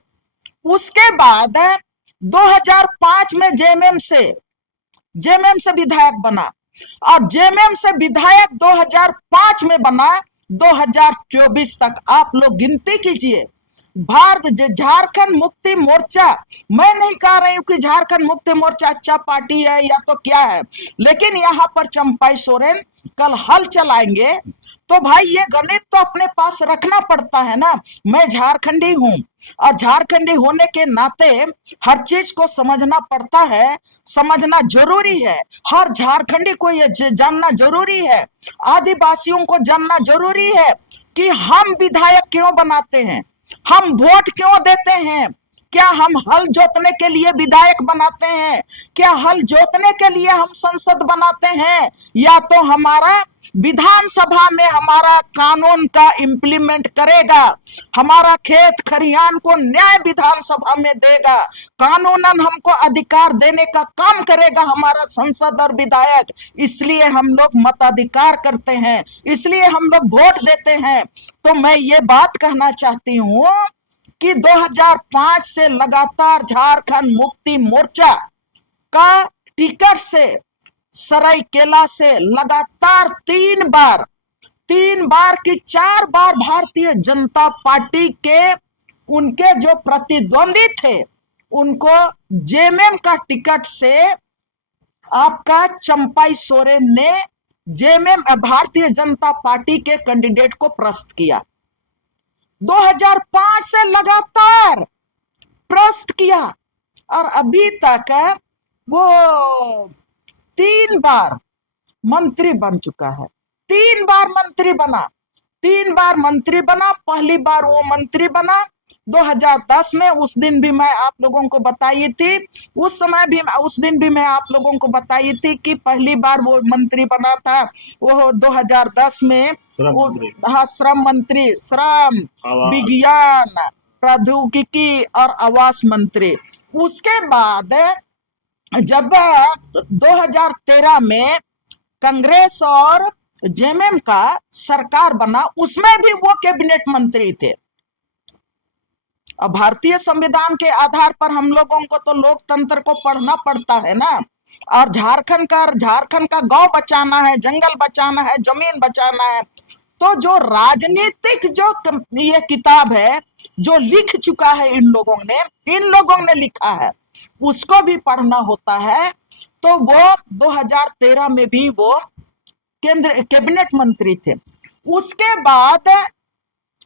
उसके बाद 2005 में जेएमएम से विधायक बना, और जेएमएम से विधायक 2005 में बना 2024 तक। आप लोग गिनती कीजिए। झारखंड मुक्ति मोर्चा, मैं नहीं कह रही हूँ कि झारखंड मुक्ति मोर्चा अच्छा पार्टी है या तो क्या है, लेकिन यहाँ पर चंपाई सोरेन कल हल चलाएंगे तो भाई ये गणित तो अपने पास रखना पड़ता है ना। मैं झारखंडी हूँ, और झारखंडी होने के नाते हर चीज को समझना पड़ता है, समझना जरूरी है। हर झारखंडी को ये जानना जरूरी है, आदिवासियों को जानना जरूरी है कि हम विधायक क्यों बनाते हैं, हम वोट क्यों देते हैं। क्या हम हल जोतने के लिए विधायक बनाते हैं? क्या हल जोतने के लिए हम संसद बनाते हैं? या तो हमारा विधानसभा में हमारा कानून का इम्प्लीमेंट करेगा, हमारा खेत खरियान को न्याय विधानसभा में देगा, कानूनन हमको अधिकार देने का काम करेगा हमारा संसद और विधायक। इसलिए हम लोग मताधिकार करते हैं, इसलिए हम लोग वोट देते हैं। तो मैं ये बात कहना चाहती हूँ कि 2005 से लगातार झारखंड मुक्ति मोर्चा का टिकट से सरायकेला से लगातार 3 बार की 4 बार भारतीय जनता पार्टी के उनके जो प्रतिद्वंदी थे उनको जेएमएम का टिकट से आपका चंपाई सोरेन ने जेएमएम भारतीय जनता पार्टी के कैंडिडेट को प्रस्तुत किया। 2005 से लगातार प्रस्तुत किया और अभी तक वो 3 बार मंत्री बन चुका है। 3 बार मंत्री बना। पहली बार वो मंत्री बना 2010 में। उस दिन भी मैं आप लोगों को बताई थी, उस दिन भी मैं आप लोगों को बताई थी कि पहली बार वो मंत्री बना था वो 2010 में। हाँ, श्रम मंत्री, श्रम, विज्ञान, प्रौद्योगिकी और आवास मंत्री। उसके बाद जब 2013 में कांग्रेस और जेएमएम का सरकार बना, उसमें भी वो कैबिनेट मंत्री थे। अब भारतीय संविधान के आधार पर हम लोगों को तो लोकतंत्र को पढ़ना पड़ता है ना। और झारखंड का गांव बचाना है, जंगल बचाना है, जमीन बचाना है। तो जो राजनीतिक जो ये किताब है जो लिख चुका है इन लोगों ने लिखा है, उसको भी पढ़ना होता है। तो वो 2013 में भी वो कैबिनेट मंत्री थे। उसके बाद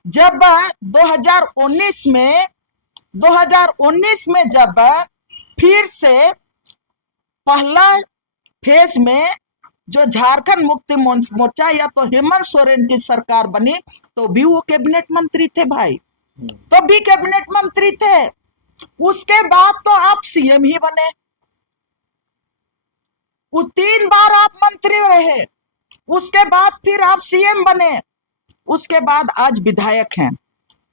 जब 2019 में जब फिर से पहला फेज में जो झारखंड मुक्ति मोर्चा या तो हेमंत सोरेन की सरकार बनी, तो भी वो कैबिनेट मंत्री थे भाई, तो भी कैबिनेट मंत्री थे। उसके बाद तो आप सीएम ही बने। वो 3 बार आप मंत्री रहे, उसके बाद फिर आप सीएम बने, उसके बाद आज विधायक हैं।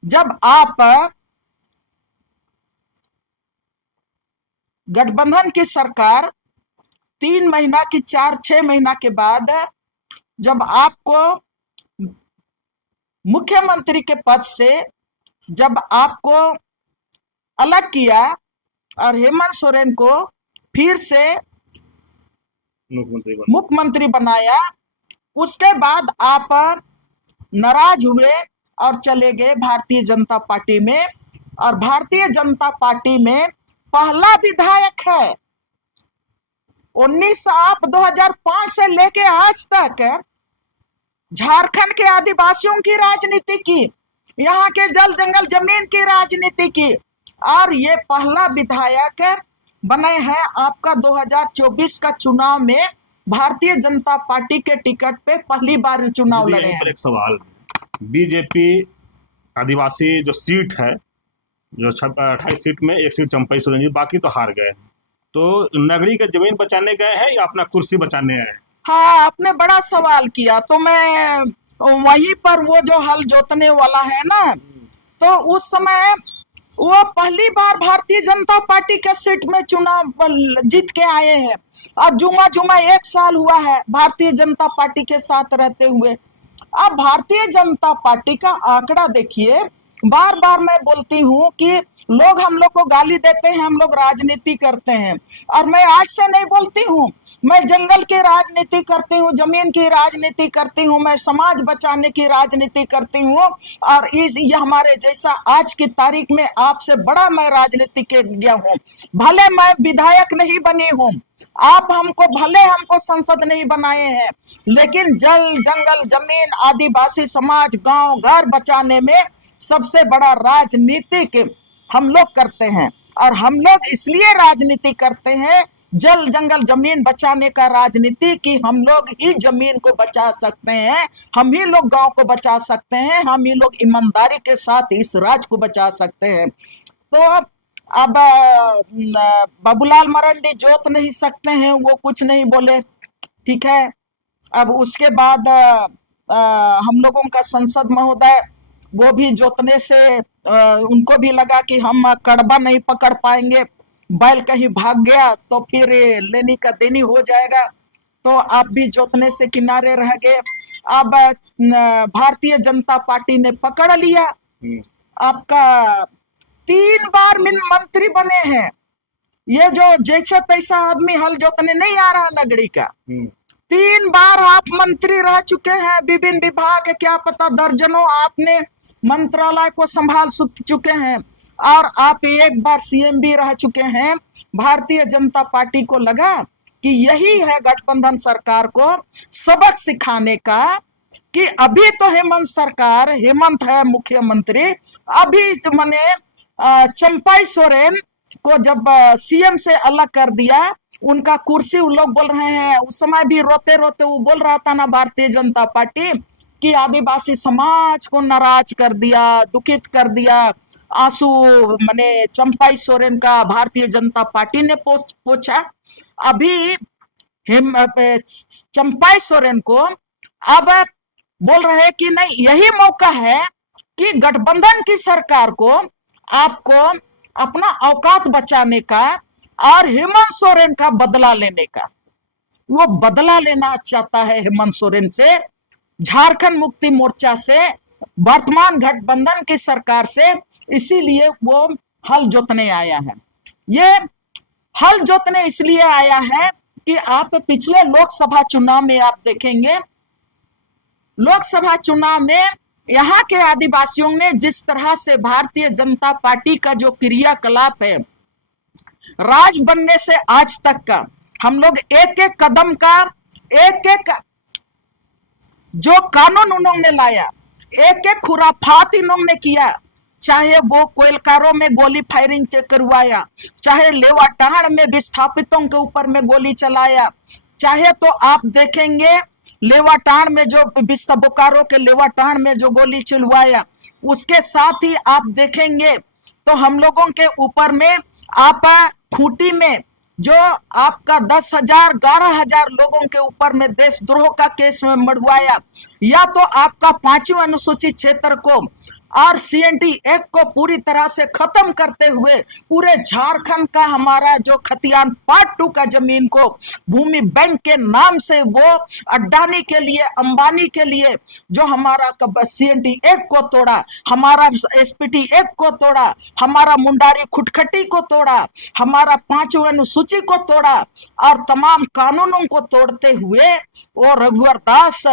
जब आप गठबंधन की सरकार 3 महीना की 4-6 महीना के बाद जब आपको मुख्यमंत्री के पद से जब आपको अलग किया और हेमंत सोरेन को फिर से मुख्यमंत्री बनाया, उसके बाद आप नाराज हुए और चले गए भारतीय जनता पार्टी में। और भारतीय जनता पार्टी में पहला विधायक है 2005 से लेके आज तक झारखंड के आदिवासियों की राजनीति की, यहाँ के जल जंगल जमीन की राजनीति की, और ये पहला विधायक बने हैं आपका 2024 का चुनाव में भारतीय जनता पार्टी के टिकट पे पहली बार चुनाव लड़े हैं। एक सवाल, बीजेपी आदिवासी जो सीट है, जो 28 सीट में 1 सीट चंपाई सोरेन जी, बाकी तो हार गए। तो नगरी के जमीन बचाने गए हैं या अपना कुर्सी बचाने आए? हाँ, आपने बड़ा सवाल किया। तो मैं वहीं पर वो जो हल जोतने वाला है ना, तो उस समय वो पहली बार भारतीय जनता पार्टी के सीट में चुनाव जीत के आए हैं। और जुमा 1 साल हुआ है भारतीय जनता पार्टी के साथ रहते हुए। अब भारतीय जनता पार्टी का आंकड़ा देखिए, बार बार मैं बोलती हूँ कि लोग हम लोग को गाली देते हैं, हम लोग राजनीति करते हैं। और मैं आज से नहीं बोलती हूँ, मैं जंगल की राजनीति करती हूँ, जमीन की राजनीति करती हूँ, मैं समाज बचाने की राजनीति करती हूँ। और ये हमारे जैसा आज की तारीख में आपसे बड़ा मैं राजनीतिज्ञ हूँ। भले मैं विधायक नहीं बनी हूँ, आप भले हमको संसद नहीं बनाए हैं, लेकिन जल जंगल जमीन आदिवासी समाज गांव घर बचाने में सबसे बड़ा राजनीतिक हम लोग करते हैं। और हम लोग इसलिए राजनीति करते हैं, जल जंगल जमीन बचाने का राजनीति, कि हम लोग ही जमीन को बचा सकते हैं, हम ही लोग गांव को बचा सकते हैं, हम ही लोग ईमानदारी के साथ इस राज्य को बचा सकते हैं। तो अब बाबूलाल मरांडी जोत नहीं सकते हैं, वो कुछ नहीं बोले, ठीक है। अब उसके बाद हम लोगों का संसद महोदय वो भी जोतने से उनको भी लगा कि हम कड़वा नहीं पकड़ पाएंगे, बैल कहीं भाग गया तो फिर लेनी का देनी हो जाएगा, तो आप भी जोतने से किनारे रह गए। अब भारतीय जनता पार्टी ने पकड़ लिया, आपका 3 बार मंत्री बने हैं, ये जो जैसा तैसा आदमी हल जोतने नहीं आ रहा नगरी का। हम्म, 3 बार आप मंत्री रह चुके हैं, विभिन्न विभाग, क्या पता दर्जनों आपने मंत्रालय को संभाल चुके हैं, और आप एक बार सीएम भी रह चुके हैं। भारतीय जनता पार्टी को लगा कि यही है गठबंधन सरकार को सबक सिखाने का, कि अभी तो हेमंत है मुख्यमंत्री, अभी माने चंपाई सोरेन को जब सीएम से अलग कर दिया, उनका कुर्सी उन लोग बोल रहे हैं, उस समय भी रोते रोते वो बोल रहा था ना भारतीय जनता पार्टी, कि आदिवासी समाज को नाराज कर दिया, दुखित कर दिया। आंसू माने चंपाई सोरेन का भारतीय जनता पार्टी ने पोछा। अभी चंपाई सोरेन को अब बोल रहे हैं कि नहीं, यही मौका है कि गठबंधन की सरकार को आपको अपना औकात बचाने का और हेमंत सोरेन का बदला लेने का। वो बदला लेना चाहता है हेमंत सोरेन से, झारखंड मुक्ति मोर्चा से, वर्तमान गठबंधन की सरकार से, इसीलिए वो हल जोतने आया है। ये हल जोतने इसलिए आया है कि आप पिछले लोकसभा चुनाव में आप देखेंगे, लोकसभा चुनाव में यहाँ के आदिवासियों ने जिस तरह से भारतीय जनता पार्टी का जो क्रियाकलाप है, राज बनने से आज तक का, हम लोग एक एक कदम का, एक एक जो कानून उन्होंने लाया, एक एक खुराफात इन्होंने किया, चाहे वो कोयलकारों में गोली फायरिंग करवाया, चाहे लेवाटाण में विस्थापितों के ऊपर में गोली चलाया, चाहे तो आप देखेंगे लेवाटाण में जो बोकारो के लेवाटाण में जो गोली चलवाया, उसके साथ ही आप देखेंगे तो हम लोगों के ऊपर में आप खूंटी में जो आपका 10,000 11,000 लोगों के ऊपर में देशद्रोह का केस में मढ़वाया, या तो आपका 5वीं अनुसूचित क्षेत्र को और सीएनटी एक्ट को पूरी तरह से खत्म करते हुए पूरे झारखंड का हमारा जो खतियान पार्ट 2 का जमीन को भूमि बैंक के नाम से वो अडानी के लिए, अंबानी के लिए जो हमारा सीएनटी एक्ट को तोड़ा, हमारा एसपीटी एक्ट को तोड़ा, हमारा मुंडारी खुटखटी को तोड़ा, हमारा 5वीं अनुसूची को तोड़ा, और तमाम कानूनों को तोड़ते हुए वो रघुवर दास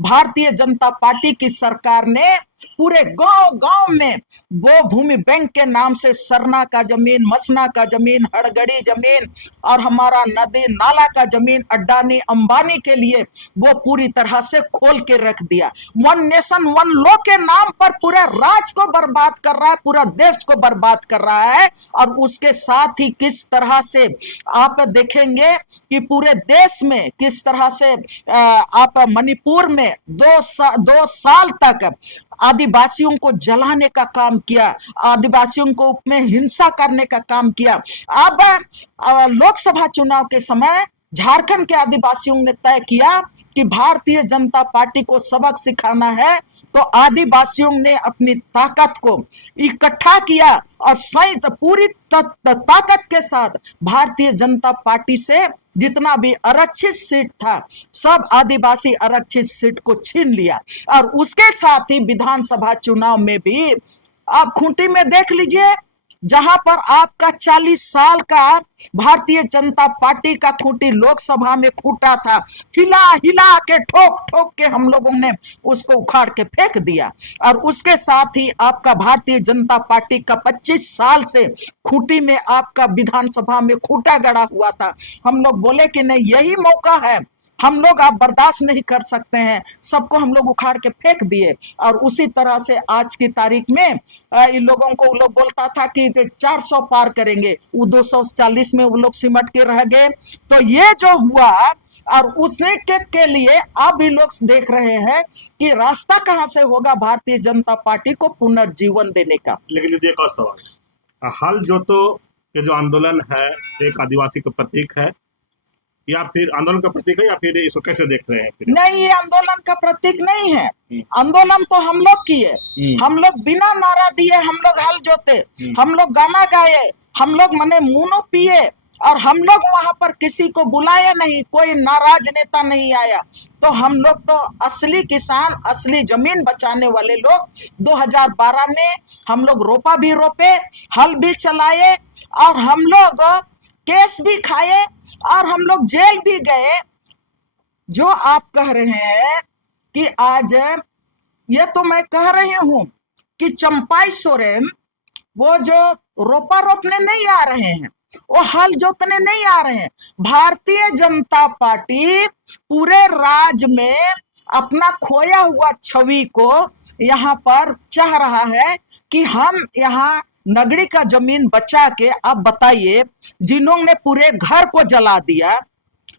भारतीय जनता पार्टी की सरकार ने पूरे गांव गांव में वो भूमि बैंक के नाम से सरना का जमीन, मसना का जमीन, हड़गड़ी जमीन और हमारा नदी नाला का जमीन अडानी अंबानी के लिए वो पूरी तरह से खोल के रख दिया। 1 नेशन 1 लॉ के नाम पर पूरे राज्य को बर्बाद कर रहा है, पूरा देश को बर्बाद कर रहा है। और उसके साथ ही किस तरह से आप देखेंगे कि पूरे देश में किस तरह से आप मणिपुर में 2 साल तक आदिवासियों को जलाने का काम किया, आदिवासियों को में हिंसा करने का काम किया। अब लोकसभा चुनाव के समय झारखंड के आदिवासियों ने तय किया कि भारतीय जनता पार्टी को सबक सिखाना है, तो आदिवासियों ने अपनी ताकत को इकट्ठा किया और संयुक्त पूरी ताकत के साथ भारतीय जनता पार्टी से जितना भी आरक्षित सीट था सब आदिवासी आरक्षित सीट को छीन लिया। और उसके साथ ही विधानसभा चुनाव में भी आप खूंटी में देख लीजिए, जहां पर आपका 40 साल का भारतीय जनता पार्टी का खूंटी लोकसभा में खूंटा था, हिला हिला के ठोक ठोक के हम लोगों ने उसको उखाड़ के फेंक दिया। और उसके साथ ही आपका भारतीय जनता पार्टी का 25 साल से खूंटी में आपका विधानसभा में खूंटा गड़ा हुआ था। हम लोग बोले कि नहीं, यही मौका है, हम लोग आप बर्दाश्त नहीं कर सकते हैं, सबको हम लोग उखाड़ के फेंक दिए। और उसी तरह से आज की तारीख में इन लोगों को वो लोग बोलता था कि 400 पार करेंगे, वो 240 में वो लोग सिमट के रह गए। तो ये जो हुआ, और उसने के लिए अब भी लोग देख रहे हैं कि रास्ता कहां से होगा भारतीय जनता पार्टी को पुनर्जीवन देने का। लेकिन एक और सवाल, हल जो तो ये जो आंदोलन है एक आदिवासी का प्रतीक है, या फिर आंदोलन का प्रतीक है, या फिर इसको कैसे देख रहे हैं फिर? नहीं, ये आंदोलन का प्रतीक नहीं है। आंदोलन तो हम लोग किए, हम लोग बिना नारा दिए हम लोग हल जोते, हम लोग गाना गाए, हम लोग मने मुनो पिए, और हम लोग वहां पर किसी को बुलाया नहीं, कोई नाराज नेता नहीं आया। तो हम लोग तो असली किसान, असली जमीन बचाने वाले लोग 2012 में हम लोग रोपा भी रोपे, हल भी चलाए, और हम लोग केस भी खाए और हम लोग जेल भी गए। जो आप कह रहे हैं कि आज, ये तो मैं कह रही हूं कि चंपाई सोरेन वो जो रोपा रोपने नहीं आ रहे हैं, वो हल जोतने नहीं आ रहे हैं। भारतीय जनता पार्टी पूरे राज्य में अपना खोया हुआ छवि को यहाँ पर चाह रहा है कि हम यहाँ नगरी का जमीन बचा के, आप बताइए, जिन्होंने पूरे घर को जला दिया,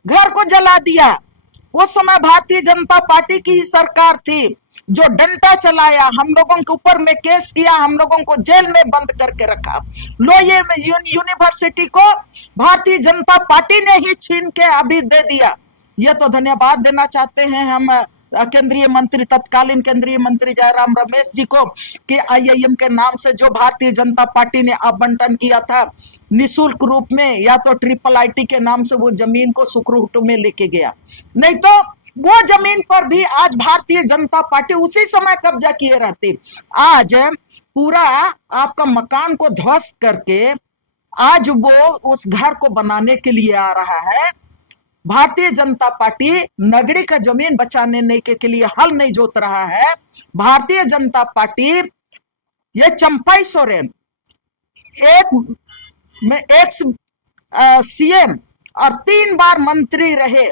घर को जला दिया, वो समय भारतीय जनता पार्टी की ही सरकार थी जो डंडा चलाया, हम लोगों के ऊपर में केस किया, हम लोगों को जेल में बंद करके रखा। लो ये यूनिवर्सिटी को भारतीय जनता पार्टी ने ही छीन के अभी दे दिया। ये तो धन्यवाद देना चाहते हैं हम केंद्रीय मंत्री, तत्कालीन केंद्रीय मंत्री जयराम रमेश जी को, कि IIM के नाम से जो भारतीय जनता पार्टी ने आवंटन किया था निःशुल्क रूप में, या तो IIIT के नाम से वो जमीन को सुखरूप में लेके गया, नहीं तो वो जमीन पर भी आज भारतीय जनता पार्टी उसी समय कब्जा किए रहती। आज पूरा आपका मकान को ध्वस्त करके आज वो उस घर को बनाने के लिए आ रहा है। भारतीय जनता पार्टी नगरी का जमीन बचाने के लिए हल नहीं जोत रहा है। भारतीय जनता पार्टी, ये चंपाई सोरेन एक CM और 3 बार मंत्री रहे,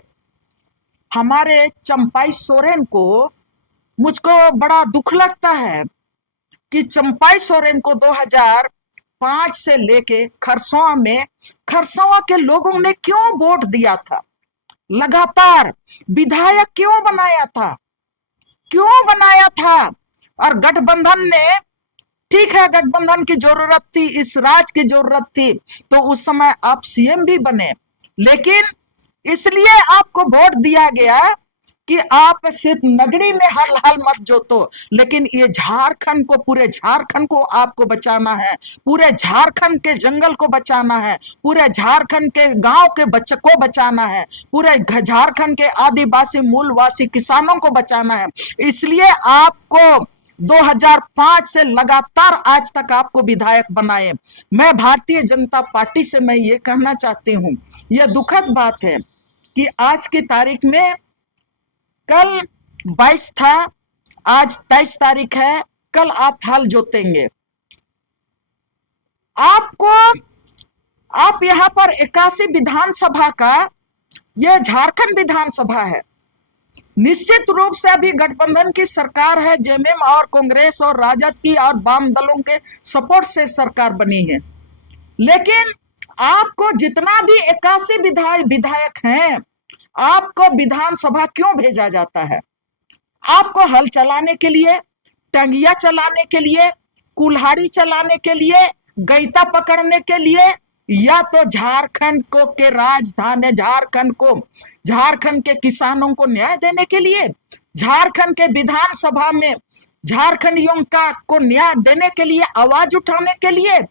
हमारे चंपाई सोरेन को, मुझको बड़ा दुख लगता है कि चंपाई सोरेन को 2005 से लेके खरसोवा में, खरसोवा के लोगों ने क्यों वोट दिया था, लगातार विधायक क्यों बनाया था, क्यों बनाया था। और गठबंधन ने, ठीक है गठबंधन की जरूरत थी, इस राज्य की जरूरत थी, तो उस समय आप CM भी बने, लेकिन इसलिए आपको वोट दिया गया कि आप सिर्फ नगरी में हल मत जोतो, लेकिन ये झारखंड को, पूरे झारखंड को आपको बचाना है, पूरे झारखंड के जंगल को बचाना है, पूरे झारखंड के गांव के बच्चों को बचाना है, पूरे झारखंड के आदिवासी मूलवासी किसानों को बचाना है। इसलिए आपको 2005 से लगातार आज तक आपको विधायक बनाए। मैं भारतीय जनता पार्टी से मैं ये कहना चाहती हूँ, यह दुखद बात है कि आज की तारीख में, कल 22 था, आज 23 तारीख है, कल आप हल जोतेंगे। आप यहाँ पर 81 विधानसभा का, यह झारखंड विधानसभा है, निश्चित रूप से अभी गठबंधन की सरकार है, JMM और कांग्रेस और राजद की और वाम दलों के सपोर्ट से सरकार बनी है, लेकिन आपको जितना भी 81 विधायक हैं, आपको विधानसभा क्यों भेजा जाता है? आपको हल चलाने के लिए, टंगिया चलाने के लिए, कुल्हाड़ी चलाने के लिए, गैता पकड़ने के लिए, या तो झारखंड को के राजधानी, झारखंड को, झारखंड के किसानों को न्याय देने के लिए, झारखंड के विधानसभा में झारखंडियों को न्याय देने के लिए, आवाज उठाने के लिए,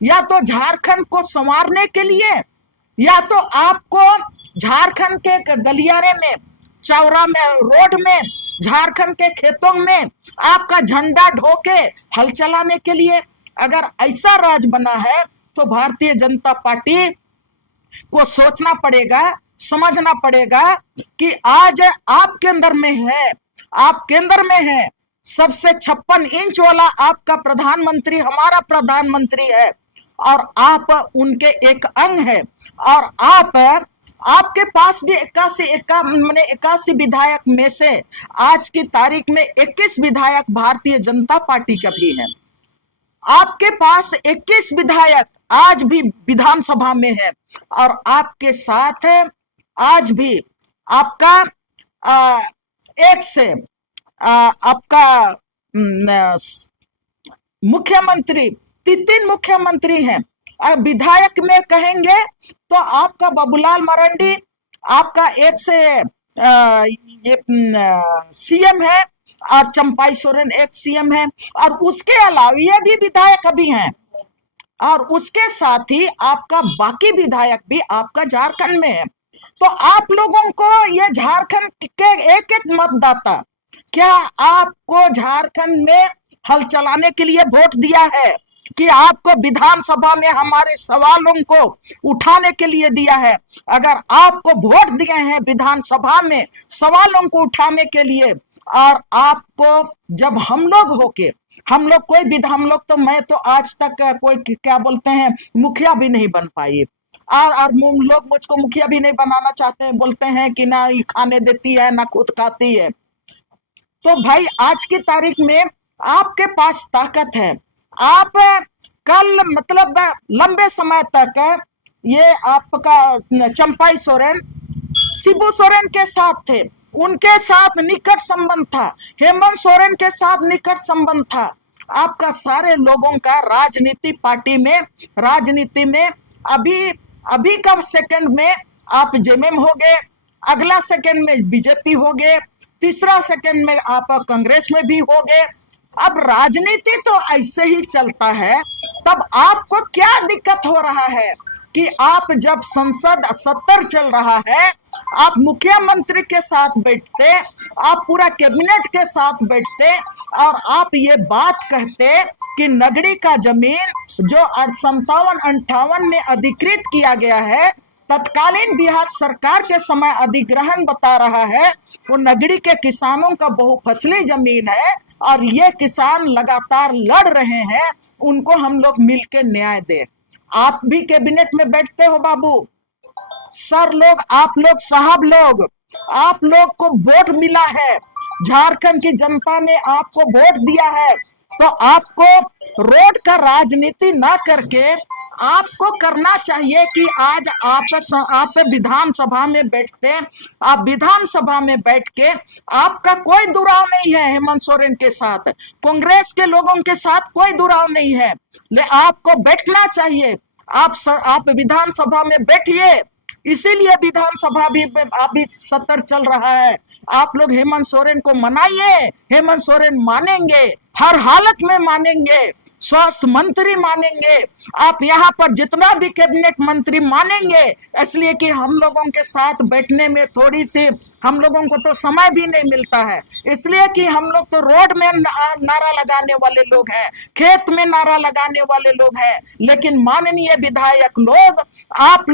या तो झारखंड को संवारने के लिए, या तो आपको झारखंड के गलियारे में, चौरा में, रोड में, झारखंड के खेतों में आपका झंडा ढोके हल चलाने के लिए। अगर ऐसा राज बना है तो भारतीय जनता पार्टी को सोचना पड़ेगा, समझना पड़ेगा कि आज आप केंद्र में है, आप केंद्र में है, सबसे 56 इंच वाला आपका प्रधानमंत्री हमारा प्रधानमंत्री है, और आप उनके एक अंग है, और आपके पास भी 81 विधायक में से आज की तारीख में 21 विधायक भारतीय जनता पार्टी का भी है। आपके पास 21 विधायक आज भी विधानसभा में है, और आपके साथ आज भी आपका एक से आपका मुख्यमंत्री, 3 मुख्यमंत्री हैं। विधायक में कहेंगे तो आपका बाबूलाल मरांडी, आपका एक से ये CM है, और चंपाई सोरेन एक CM है, और उसके अलावा ये भी विधायक अभी हैं, और उसके साथ ही आपका बाकी विधायक भी आपका झारखंड में है। तो आप लोगों को ये झारखंड के एक मतदाता, क्या आपको झारखंड में हल चलाने के लिए वोट दिया है? कि आपको विधानसभा में हमारे सवालों को उठाने के लिए दिया है। अगर आपको वोट दिए हैं विधानसभा में सवालों को उठाने के लिए, और आपको जब हम लोग तो मैं तो आज तक कोई क्या बोलते हैं मुखिया भी नहीं बन पाई, और लोग मुझको मुखिया भी नहीं बनाना चाहते हैं, बोलते हैं कि ना ये खाने देती है ना खुद खाती है। तो भाई आज की तारीख में आपके पास ताकत है। आप कल मतलब लंबे समय तक ये आपका चंपाई सोरेन शिबू सोरेन के साथ थे, उनके साथ निकट संबंध था, हेमंत सोरेन के साथ निकट संबंध था। आपका सारे लोगों का राजनीति में अभी का सेकंड में आप जेएमएम हो गए, अगला सेकंड में बीजेपी हो गए, तीसरा सेकंड में आप कांग्रेस में भी हो गए। अब राजनीति तो ऐसे ही चलता है। तब आपको क्या दिक्कत हो रहा है कि आप जब संसद सत्र चल रहा है, आप मुख्यमंत्री के साथ बैठते, आप पूरा कैबिनेट के साथ बैठते और आप ये बात कहते कि नगड़ी का जमीन जो 57-58 में अधिकृत किया गया है, तत्कालीन बिहार सरकार के समय अधिग्रहण बता रहा है, वो नगड़ी के किसानों का बहुफसली जमीन है और ये किसान लगातार लड़ रहे हैं, उनको हम लोग मिलकर न्याय दे। आप भी कैबिनेट में बैठते हो बाबू, सर लोग, आप लोग, साहब लोग, आप लोग को वोट मिला है, झारखंड की जनता ने आपको वोट दिया है, तो आपको रोड का राजनीति ना करके आपको करना चाहिए कि आज आप विधानसभा में बैठते, आप विधानसभा में बैठ के आपका कोई दुराव नहीं है हेमंत सोरेन के साथ, कांग्रेस के लोगों के साथ कोई दुराव नहीं है, ले आपको बैठना चाहिए। आप विधानसभा में बैठिए, इसीलिए विधानसभा भी अभी सत्र चल रहा है। आप लोग हेमंत सोरेन को मनाइए, हेमंत सोरेन मानेंगे, हर हालत में मानेंगे, स्वास्थ्य मंत्री मानेंगे, आप यहाँ पर जितना भी कैबिनेट मंत्री मानेंगे, इसलिए कि हम लोगों के साथ बैठने में थोड़ी सी हम लोगों को तो समय भी नहीं मिलता है, इसलिए कि हम लोग तो रोड में नारा लगाने वाले लोग हैं, खेत में नारा लगाने वाले लोग हैं। लेकिन माननीय विधायक लोग, आप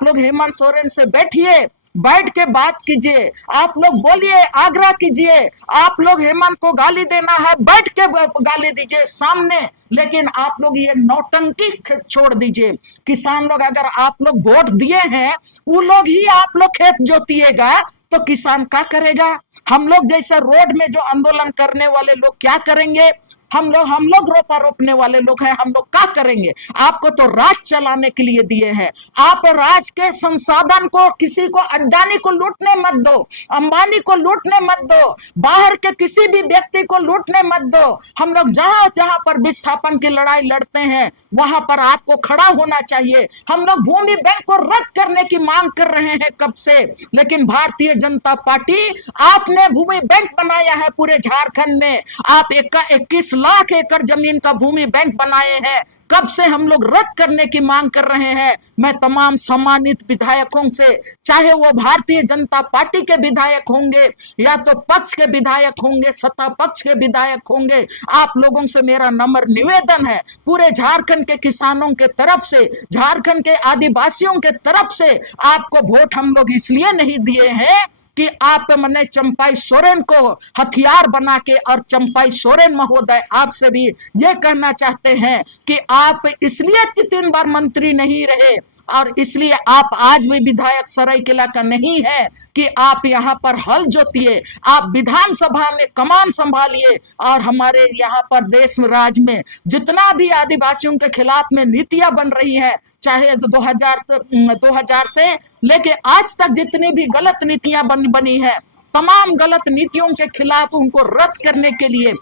लोग हेमंत सोरेन से बैठिए, बैठ के बात कीजिए, आप लोग बोलिए, आग्रह कीजिए, आप लोग हेमंत को गाली देना है बैठ के गाली दीजिए सामने, लेकिन आप लोग ये नौटंकी छोड़ दीजिए। किसान लोग, अगर आप लोग वोट दिए हैं, वो लोग ही आप लोग खेत जोतिएगा तो किसान क्या करेगा? हम लोग जैसे रोड में जो आंदोलन करने वाले लोग क्या करेंगे? हम लोग रोपा रोपने वाले लोग हैं, हम लोग क्या करेंगे? आपको तो राज चलाने के लिए दिए हैं, आप राज के संसाधन को किसी को, अडानी को लूटने मत दो, अंबानी को लूटने मत दो, बाहर के किसी भी व्यक्ति को लूटने मत दो। हम लोग जहां जहां पर विस्थापन की लड़ाई लड़ते हैं, वहां पर आपको खड़ा होना चाहिए। हम लोग भूमि बैंक को रद्द करने की मांग कर रहे हैं कब से, लेकिन भारतीय जनता पार्टी, आपने भूमि बैंक बनाया है पूरे झारखंड में, आप 21 लाख एकड़ जमीन का भूमि बैंक बनाए हैं, कब से हम लोग रद्द करने की मांग कर रहे हैं। मैं तमाम सम्मानित विधायकों से, चाहे वो भारतीय जनता पार्टी के विधायक होंगे या तो पक्ष के विधायक होंगे, सत्ता पक्ष के विधायक होंगे, आप लोगों से मेरा नम्र निवेदन है, पूरे झारखंड के किसानों के तरफ से, झारखंड के आदिवासियों के तरफ से, आपको वोट हम लोग इसलिए नहीं दिए हैं कि आप मैंने चंपाई सोरेन को हथियार बना के, और चंपाई सोरेन महोदय आपसे भी ये कहना चाहते हैं कि आप इसलिए 3 बार मंत्री नहीं रहे और इसलिए आप आज भी विधायक सरायकेला का नहीं है कि आप यहाँ पर हल जोतिए, आप विधानसभा में कमान संभालिए और हमारे यहाँ पर देश में, राज्य में जितना भी आदिवासियों के खिलाफ में नीतियां बन रही हैं, चाहे 2000 से लेके आज तक जितनी भी गलत नीतियां बनी है, तमाम गलत नीतियों के खिलाफ उनको रद्द करने के लिए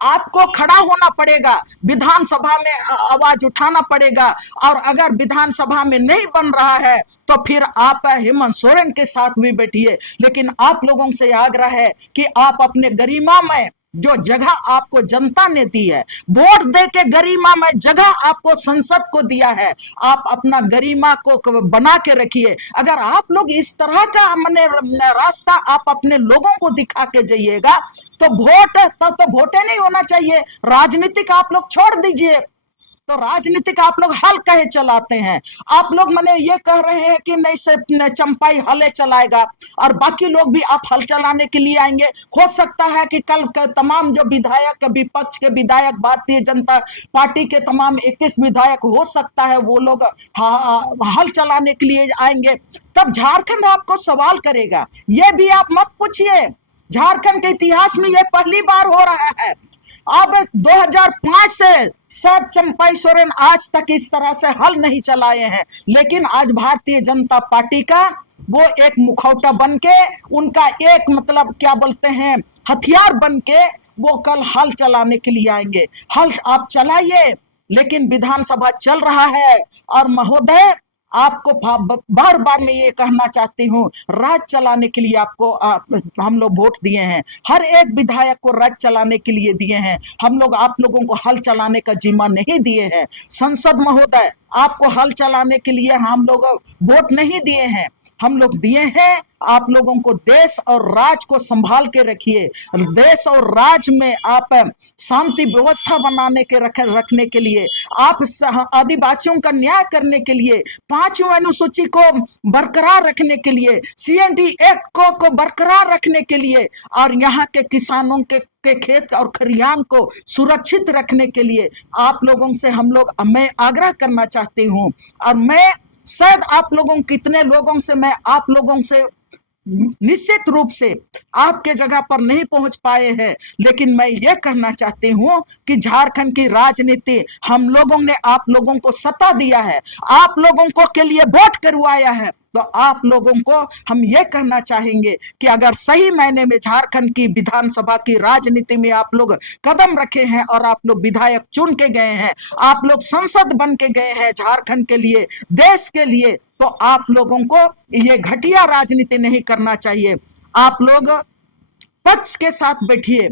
आपको खड़ा होना पड़ेगा, विधानसभा में आवाज उठाना पड़ेगा। और अगर विधानसभा में नहीं बन रहा है तो फिर आप हेमंत सोरेन के साथ भी बैठिए, लेकिन आप लोगों से आग्रह है कि आप अपने गरिमा में जो जगह आपको जनता ने दी है, वोट दे के गरिमा में जगह आपको संसद को दिया है, आप अपना गरिमा को बना के रखिए। अगर आप लोग इस तरह का मैंने रास्ता आप अपने लोगों को दिखा के जाइएगा तो वोट तब तो वोटे नहीं होना चाहिए। राजनीतिक आप लोग छोड़ दीजिए, तो राजनीतिक आप लोग हल कहे चलाते हैं। आप लोग मैंने ये कह रहे हैं कि नहीं से चंपाई हले चलाएगा और बाकी लोग भी आप हल चलाने के लिए आएंगे। हो सकता है कि कल तमाम जो विधायक विपक्ष के विधायक भारतीय जनता पार्टी के तमाम 21 विधायक हो सकता है वो लोग हल चलाने के लिए आएंगे, तब झारखंड आपको सवाल करेगा। ये भी आप मत पूछिए, झारखंड के इतिहास में ये पहली बार हो रहा है। अब 2005 से सर चंपाई सोरेन आज तक इस तरह से हल नहीं चलाए हैं, लेकिन आज भारतीय जनता पार्टी का वो एक मुखौटा बन के, उनका एक मतलब क्या बोलते हैं हथियार बन के वो कल हल चलाने के लिए आएंगे। हल आप चलाइए, लेकिन विधानसभा चल रहा है। और महोदय आपको बार बार मैं ये कहना चाहती हूँ, राज चलाने के लिए आपको हम लोग वोट दिए हैं, हर एक विधायक को राज चलाने के लिए दिए हैं। हम लोग आप लोगों को हल चलाने का जिम्मा नहीं दिए हैं। संसद महोदय आपको हल चलाने के लिए हम लोग वोट नहीं दिए हैं, हम लोग दिए हैं आप लोगों को देश और राज को संभाल के रखिए। देश और राज में आप शांति व्यवस्था बनाने के रखने के लिए, आप आदिवासियों का न्याय करने के लिए, 5वीं अनुसूची को बरकरार रखने के लिए, CND एक्ट को बरकरार रखने के लिए, और यहाँ के किसानों के खेत और खरियान को सुरक्षित रखने के लिए आप लोगों से मैं आग्रह करना चाहती हूँ। और मैं शायद आप लोगों कितने लोगों से मैं आप लोगों से निश्चित रूप से आपके जगह पर नहीं पहुंच पाए हैं, लेकिन मैं ये कहना चाहती हूं कि झारखंड की राजनीति हम लोगों ने आप लोगों को सत्ता दिया है, आप लोगों को के लिए वोट करवाया है, तो आप लोगों को हम ये कहना चाहेंगे कि अगर सही मायने में झारखंड की विधानसभा की राजनीति में आप लोग कदम रखे हैं और आप लोग विधायक चुन के गए हैं, आप लोग संसद बन के गए हैं झारखंड के लिए, देश के लिए, तो आप लोगों को ये घटिया राजनीति नहीं करना चाहिए। आप लोग पक्ष के साथ बैठिए,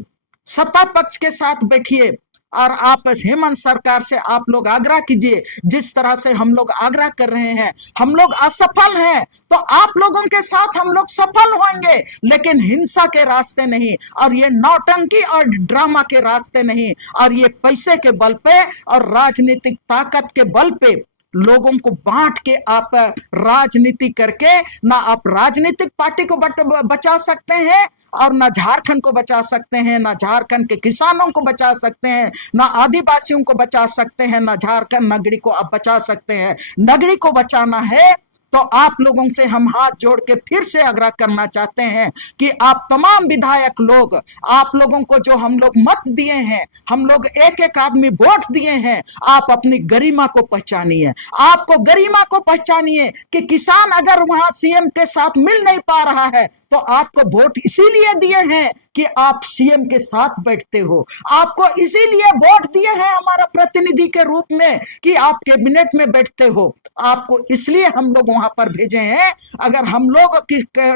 सत्ता पक्ष के साथ बैठिए, और आप हेमंत सरकार से आप लोग आग्रह कीजिए, जिस तरह से हम लोग आग्रह कर रहे हैं। हम लोग असफल हैं तो आप लोगों के साथ हम लोग सफल होंगे, लेकिन हिंसा के रास्ते नहीं, और ये नौटंकी और ड्रामा के रास्ते नहीं, और ये पैसे के बल पे और राजनीतिक ताकत के बल पे लोगों को बांट के आप राजनीति करके ना आप राजनीतिक पार्टी को बचा सकते हैं, और ना झारखंड को बचा सकते हैं, ना झारखंड के किसानों को बचा सकते हैं, ना आदिवासियों को बचा सकते हैं, ना झारखंड नगरी को आप बचा सकते हैं। नगरी को बचाना है तो आप लोगों से हम हाथ जोड़ के फिर से आग्रह करना चाहते हैं कि आप तमाम विधायक लोग, आप लोगों को जो हम लोग मत दिए हैं, हम लोग एक एक आदमी वोट दिए हैं, आप अपनी गरिमा को पहचानिए। आपको गरिमा को पहचानिए कि किसान अगर वहां CM के साथ मिल नहीं पा रहा है तो आपको वोट इसीलिए दिए हैं कि आप CM के साथ बैठते हो, आपको इसीलिए वोट दिए हैं हमारा प्रतिनिधि के रूप में कि आप कैबिनेट में बैठते हो, आपको इसलिए हम लोग वहां पर भेजे हैं। अगर हम लोग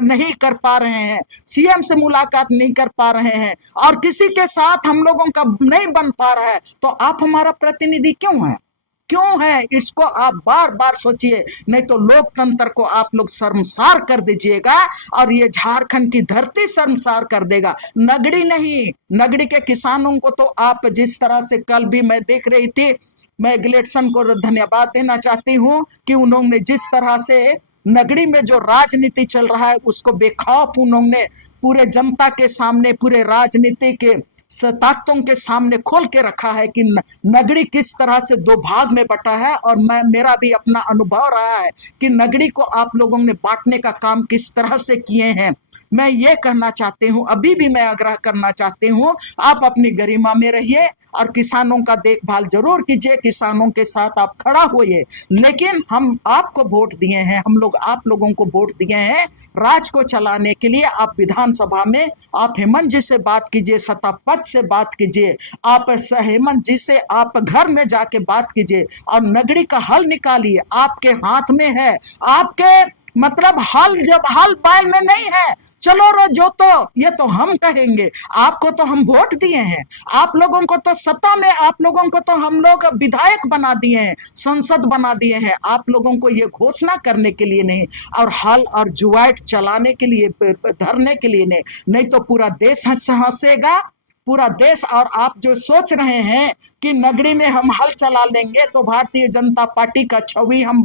नहीं कर पा रहे हैं, CM से मुलाकात नहीं कर पा रहे हैं और किसी के साथ हम लोगों का नहीं बन पा रहा है, तो आप हमारा प्रतिनिधि क्यों है? इसको आप बार बार सोचिए, नहीं तो लोकतंत्र को आप लोग शर्मसार कर दीजिएगा और ये झारखंड की धरती शर्मसार कर देगा, नगरी नहीं। नगरी के किसानों को तो आप जिस तरह से कल भी मैं देख रही थी, मैं गिलेटसन को धन्यवाद देना चाहती हूं कि उन्होंने जिस तरह से नगरी में जो राजनीति चल रहा है उसको बेखौफ उन्होंने पूरे जनता के सामने, पूरे राजनीति के ताकतों के सामने खोल के रखा है कि नगरी किस तरह से 2 भाग में बटा है। और मेरा भी अपना अनुभव रहा है कि नगरी को आप लोगों ने बांटने का काम किस तरह से किए हैं। मैं ये कहना चाहती हूँ, अभी भी मैं आग्रह करना चाहती हूँ, आप अपनी गरिमा में रहिए और किसानों का देखभाल जरूर कीजिए, किसानों के साथ आप खड़ा होइए। लेकिन हम आपको वोट दिए हैं, हम लोग आप लोगों को वोट दिए हैं राज को चलाने के लिए। आप विधानसभा में आप हेमंत जी से बात कीजिए, सत्ता पक्ष से बात कीजिए, आप हेमंत जी से आप घर में जाके बात कीजिए और नगरी का हल निकालिए। आपके हाथ में है, आपके मतलब हल जब हल बैल में नहीं है, चलो रो जोतो, ये तो हम कहेंगे। आपको तो हम वोट दिए हैं, आप लोगों को तो सत्ता में, आप लोगों को तो हम लोग विधायक बना दिए हैं, संसद बना दिए हैं, आप लोगों को ये घोषणा करने के लिए नहीं, और हल और जुआइट चलाने के लिए, धरने के लिए नहीं तो पूरा देश हंसेगा, पूरा देश। और आप जो सोच रहे हैं कि नगरी में हम हल चला लेंगे तो भारतीय जनता पार्टी का छवि हम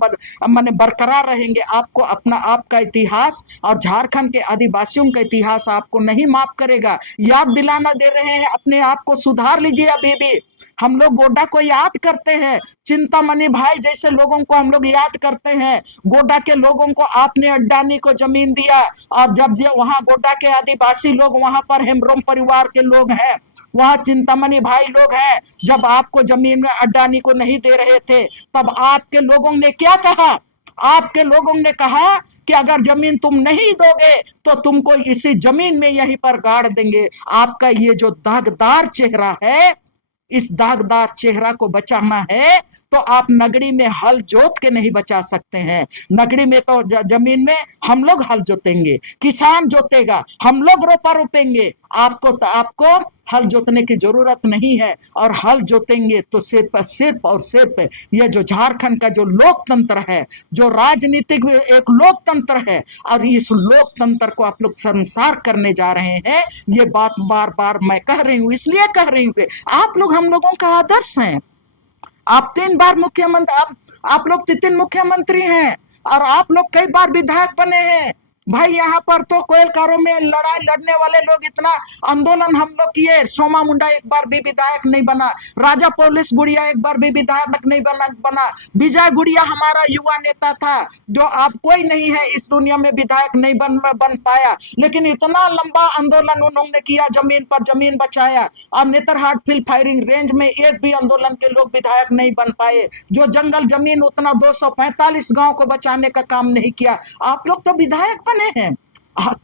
माने बरकरार रहेंगे, आपको अपना आपका इतिहास और झारखंड के आदिवासियों का इतिहास आपको नहीं माफ करेगा। याद दिलाना दे रहे हैं, अपने आप को सुधार लीजिए। अभी भी हम लोग गोड्डा को याद करते हैं, चिंतामणि भाई जैसे लोगों को हम लोग याद करते हैं। गोड्डा के लोगों को आपने अड्डानी को जमीन दिया, और जब वहां गोड्डा के आदिवासी लोग, वहां पर हेम्ब्रोम परिवार के लोग हैं, वहां चिंतामणि भाई लोग हैं, जब आपको जमीन में अड्डानी को नहीं दे रहे थे, तब आपके लोगों ने क्या कहा? आपके लोगों ने कहा कि अगर जमीन तुम नहीं दोगे तो तुमको इसी जमीन में यहीं पर गाड़ देंगे। आपका ये जो दागदार चेहरा है, इस दागदार चेहरा को बचाना है तो आप नगरी में हल जोत के नहीं बचा सकते हैं। नगरी में तो जमीन में हम लोग हल जोतेंगे, किसान जोतेगा, हम लोग रोपा रोपेंगे। आपको हल जोतने की जरूरत नहीं है, और हल जोतेंगे तो सिर्फ और सिर्फ ये जो झारखंड का जो लोकतंत्र है, जो राजनीतिक एक लोकतंत्र है, और इस लोकतंत्र को आप लोग संसार करने जा रहे हैं। ये बात बार बार मैं कह रही हूँ, इसलिए कह रही हूँ कि आप लोग हम लोगों का आदर्श हैं। आप 3 बार मुख्यमंत्री, आप लोग 3 मुख्यमंत्री हैं, और आप लोग कई बार विधायक बने हैं। भाई यहाँ पर तो कोयलकारों में लड़ाई लड़ने वाले लोग इतना आंदोलन हम लोग किए, सोमा मुंडा एक बार भी विधायक नहीं बना, राजा पुलिस गुड़िया एक बार भी विधायक नहीं बना, विजय गुड़िया हमारा युवा नेता था, जो आप कोई नहीं है इस दुनिया में विधायक नहीं बन पाया, लेकिन इतना लंबा आंदोलन उन्होंने किया, जमीन पर जमीन बचाया। और नेतरहाट फील्ड फायरिंग रेंज में एक भी आंदोलन के लोग विधायक नहीं बन पाए, जो जंगल जमीन उतना 245 गांव को बचाने का काम नहीं किया, आप लोग तो विधायक बने हैं।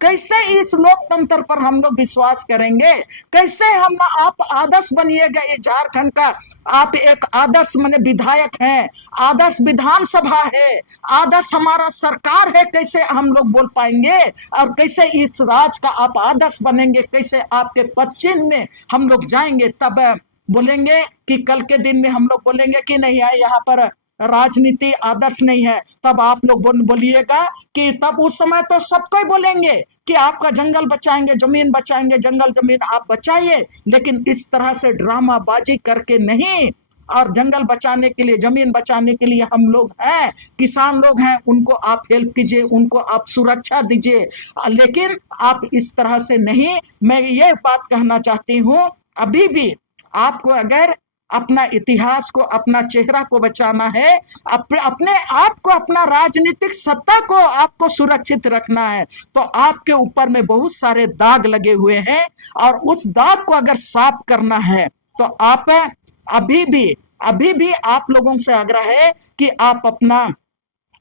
कैसे इस लोकतंत्र पर हम लोग विश्वास करेंगे? कैसे हम आप आदर्श बनिएगा इस झारखंड का? आप एक आदर्श माने विधायक हैं, आदर्श विधानसभा है, आदर्श हमारा सरकार है, कैसे हम लोग बोल पाएंगे? और कैसे इस राज का आप आदर्श बनेंगे? कैसे आपके पश्चिम में हम लोग जाएंगे तब बोलेंगे कि कल के दिन में हम लोग बोलेंगे कि नहीं है यहाँ पर राजनीति आदर्श नहीं है, तब आप लोग बोलिएगा कि तब उस समय तो सबको बोलेंगे कि आपका जंगल बचाएंगे, जमीन बचाएंगे, जंगल जमीन आप बचाइए, लेकिन इस तरह से ड्रामाबाजी करके नहीं। और जंगल बचाने के लिए, जमीन बचाने के लिए हम लोग हैं, किसान लोग हैं, उनको आप हेल्प कीजिए, उनको आप सुरक्षा दीजिए, लेकिन आप इस तरह से नहीं। मैं ये बात कहना चाहती हूँ, अभी भी आपको अगर अपना इतिहास को, अपना चेहरा को बचाना है, अपने आप को, अपना राजनीतिक सत्ता को आपको सुरक्षित रखना है, तो आपके ऊपर में बहुत सारे दाग लगे हुए हैं, और उस दाग को अगर साफ करना है तो आप अभी भी आप लोगों से आग्रह है कि आप अपना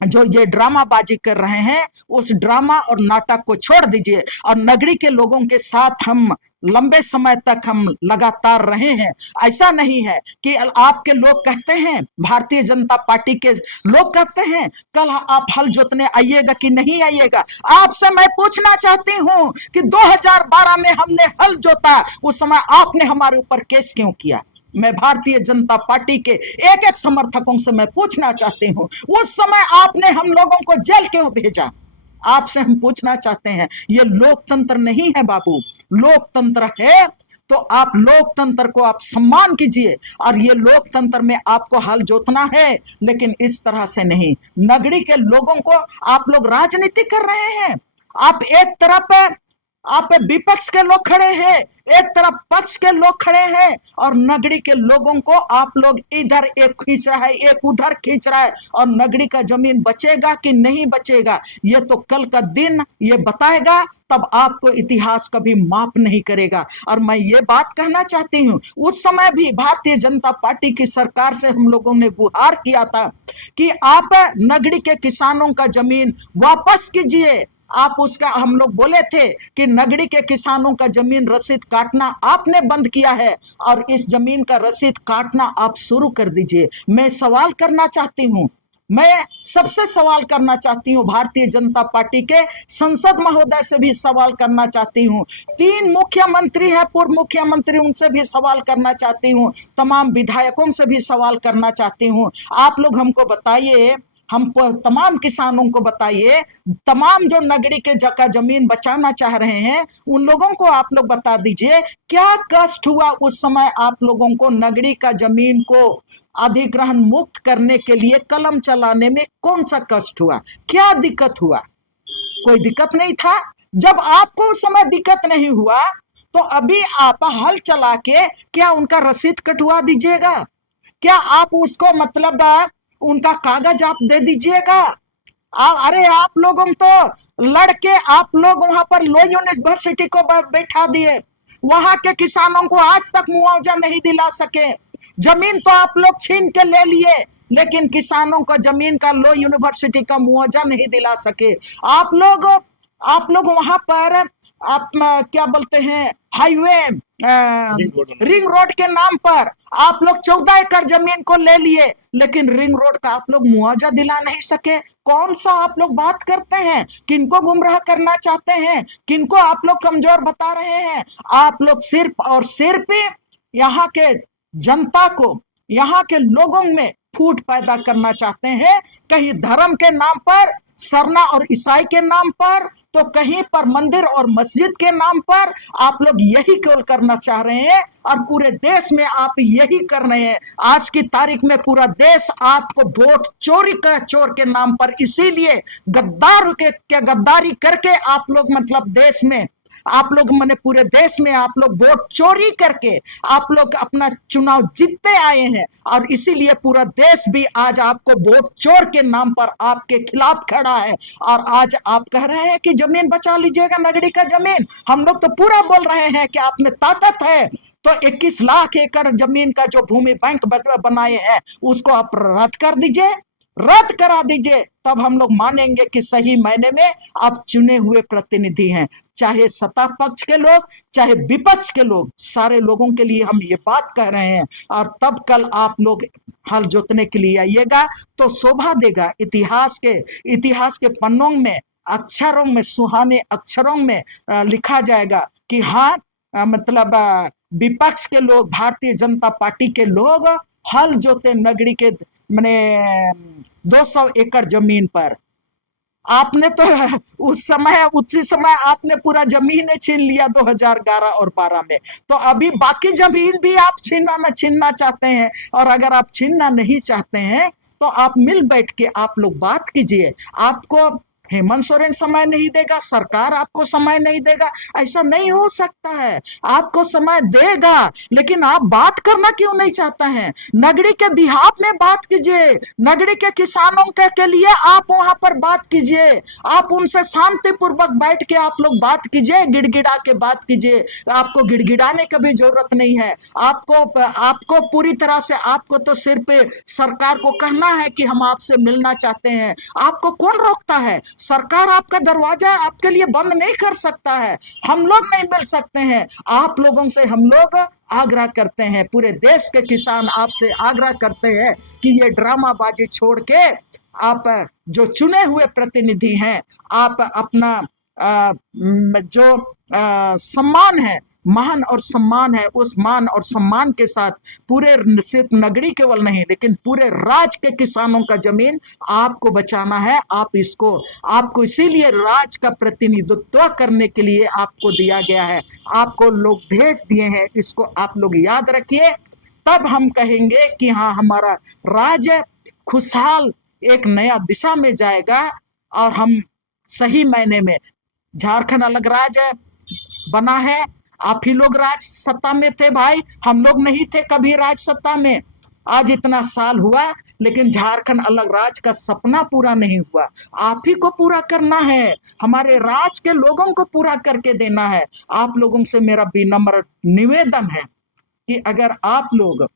जो ये ड्रामाबाजी कर रहे हैं, उस ड्रामा और नाटक को छोड़ दीजिए, और नगरी के लोगों के साथ हम लंबे समय तक हम लगातार रहे हैं। ऐसा नहीं है कि आपके लोग कहते हैं, भारतीय जनता पार्टी के लोग कहते हैं कल आप हल जोतने आइएगा कि नहीं आइएगा। आपसे मैं पूछना चाहती हूं कि 2012 में हमने हल जोता, उस समय आपने हमारे ऊपर केस क्यों किया? मैं भारतीय जनता पार्टी के एक एक समर्थकों से मैं पूछना चाहती हूं, उस समय आपने हम लोगों को जेल क्यों भेजा? आपसे हम पूछना चाहते हैं। ये लोकतंत्र नहीं है बाबू, लोकतंत्र है तो आप लोकतंत्र को आप सम्मान कीजिए, और ये लोकतंत्र में आपको हल जोतना है, लेकिन इस तरह से नहीं। नगरी के लोगों को आप लोग राजनीति कर रहे हैं। आप एक तरफ आप विपक्ष के लोग खड़े हैं, एक तरफ पक्ष के लोग खड़े हैं, और नगरी के लोगों को आप लोग इधर एक खींच रहा है, एक उधर खींच रहा है, और नगरी का जमीन बचेगा कि नहीं बचेगा ये तो कल का दिन ये बताएगा, तब आपको इतिहास कभी माफ नहीं करेगा। और मैं ये बात कहना चाहती हूँ, उस समय भी भारतीय जनता पार्टी की सरकार से हम लोगों ने गुहार किया था कि आप नगरी के किसानों का जमीन वापस कीजिए। आप उसका, हम लोग बोले थे कि नगरी के किसानों का जमीन रसीद काटना आपने बंद किया है, और इस जमीन का रसीद काटना आप शुरू कर दीजिए। मैं सवाल करना चाहती हूं, मैं सबसे सवाल करना चाहती हूँ, भारतीय जनता पार्टी के संसद महोदय से भी सवाल करना चाहती हूँ, 3 मुख्यमंत्री हैं, पूर्व मुख्यमंत्री, उनसे भी सवाल करना चाहती हूँ, तमाम विधायकों से भी सवाल करना चाहती हूँ। आप लोग हमको बताइए, तमाम किसानों को बताइए, तमाम जो नगरी के जगह जमीन बचाना चाह रहे हैं उन लोगों को आप लोग बता दीजिए, क्या कष्ट हुआ उस समय आप लोगों को नगरी का जमीन को अधिग्रहण मुक्त करने के लिए कलम चलाने में कौन सा कष्ट हुआ, क्या दिक्कत हुआ? कोई दिक्कत नहीं था। जब आपको उस समय दिक्कत नहीं हुआ तो अभी आप हल चला के क्या उनका रसीद कटवा दीजिएगा? क्या आप उसको मतलब उनका कागज आप दे दीजिएगा? अरे आप लोगों तो लड़के आप लोग वहां पर लो यूनिवर्सिटी को बैठा दिए, वहां के किसानों को आज तक मुआवजा नहीं दिला सके। जमीन तो आप लोग छीन के ले लिए, लेकिन किसानों को जमीन का लो यूनिवर्सिटी का मुआवजा नहीं दिला सके। आप लोग वहां पर आप क्या बोलते हैं, हाईवे रिंग रोड के नाम पर आप लोग 14 एकड़ जमीन को ले लिए, लेकिन रिंग रोड का आप लोग मुआवजा दिला नहीं सके। कौन सा आप लोग बात करते हैं? किनको गुमराह करना चाहते हैं? किनको आप लोग कमजोर बता रहे हैं? आप लोग सिर्फ और सिर्फ यहाँ के जनता को, यहाँ के लोगों में फूट पैदा करना चाहते हैं, कहीं धर्म के नाम पर, सरना और ईसाई के नाम पर, तो कहीं पर मंदिर और मस्जिद के नाम पर। आप लोग यही केवल करना चाह रहे हैं और पूरे देश में आप यही कर रहे हैं। आज की तारीख में पूरा देश आपको वोट चोरी का चोर के नाम पर, इसीलिए गद्दारी करके आप लोग मतलब देश में आप लोग मैंने पूरे देश में आप लोग वोट चोरी करके आप लोग अपना चुनाव जीतते आए हैं, और इसीलिए पूरा देश भी आज आपको वोट चोर के नाम पर आपके खिलाफ खड़ा है। और आज आप कह रहे हैं कि जमीन बचा लीजिएगा, नगरी का जमीन। हम लोग तो पूरा बोल रहे हैं कि आप में ताकत है तो 21 लाख एकड़ जमीन का जो भूमि बैंक बनाए हैं उसको आप रद्द कर दीजिए, रद्द करा दीजिए, तब हम लोग मानेंगे कि सही मायने में आप चुने हुए प्रतिनिधि हैं। चाहे सत्ता पक्ष के लोग, चाहे विपक्ष के लोग, सारे लोगों के लिए हम ये बात कह रहे हैं। और तब कल आप लोग हल जोतने के लिए आइएगा तो शोभा देगा, इतिहास के पन्नों में, अक्षरों में, सुहाने अक्षरों में लिखा जाएगा कि हाँ मतलब विपक्ष के लोग, भारतीय जनता पार्टी के लोग हल जोते नगरी के मैंने 200 एकड़ जमीन पर। आपने तो उसी समय आपने पूरा जमीन छीन लिया 2011 और 12 में, तो अभी बाकी जमीन भी आप छीनना चाहते हैं। और अगर आप छीनना नहीं चाहते हैं तो आप मिल बैठ के आप लोग बात कीजिए। आपको हेमंत सोरेन समय नहीं देगा, सरकार आपको समय नहीं देगा, ऐसा नहीं हो सकता है। आपको समय देगा, लेकिन आप बात करना क्यों नहीं चाहते हैं? नगरी के बिहाफ में बात कीजिए, नगरी के किसानों के लिए आप वहां पर बात कीजिए। आप उनसे शांतिपूर्वक बैठ के आप लोग बात कीजिए, गिड़गिड़ा के बात कीजिए। आपको गिड़गिड़ाने की भी जरूरत नहीं है। आपको पूरी तरह से, आपको तो सिर्फ सरकार को कहना है कि हम आपसे मिलना चाहते हैं। आपको कौन रोकता है? सरकार आपका दरवाजा आपके लिए बंद नहीं कर सकता है। हम लोग नहीं मिल सकते हैं। आप लोगों से हम लोग आग्रह करते हैं, पूरे देश के किसान आपसे आग्रह करते हैं कि ये ड्रामाबाजी छोड़ के आप जो चुने हुए प्रतिनिधि हैं, आप अपना जो सम्मान है, मान और सम्मान है, उस मान और सम्मान के साथ पूरे सिर्फ नगरी केवल नहीं लेकिन पूरे राज्य के किसानों का जमीन आपको बचाना है। आपको इसीलिए राज्य का प्रतिनिधित्व करने के लिए आपको दिया गया है, आपको लोग भेज दिए हैं। इसको आप लोग याद रखिए, तब हम कहेंगे कि हाँ, हमारा राज्य खुशहाल एक नया दिशा में जाएगा और हम सही मायने में, झारखंड अलग राज्य बना है, आप ही लोग राज सत्ता में थे भाई, हम लोग नहीं थे कभी राज सत्ता में। आज इतना साल हुआ लेकिन झारखंड अलग राज्य का सपना पूरा नहीं हुआ। आप ही को पूरा करना है, हमारे राज्य के लोगों को पूरा करके देना है। आप लोगों से मेरा विनम्र निवेदन है कि अगर आप लोग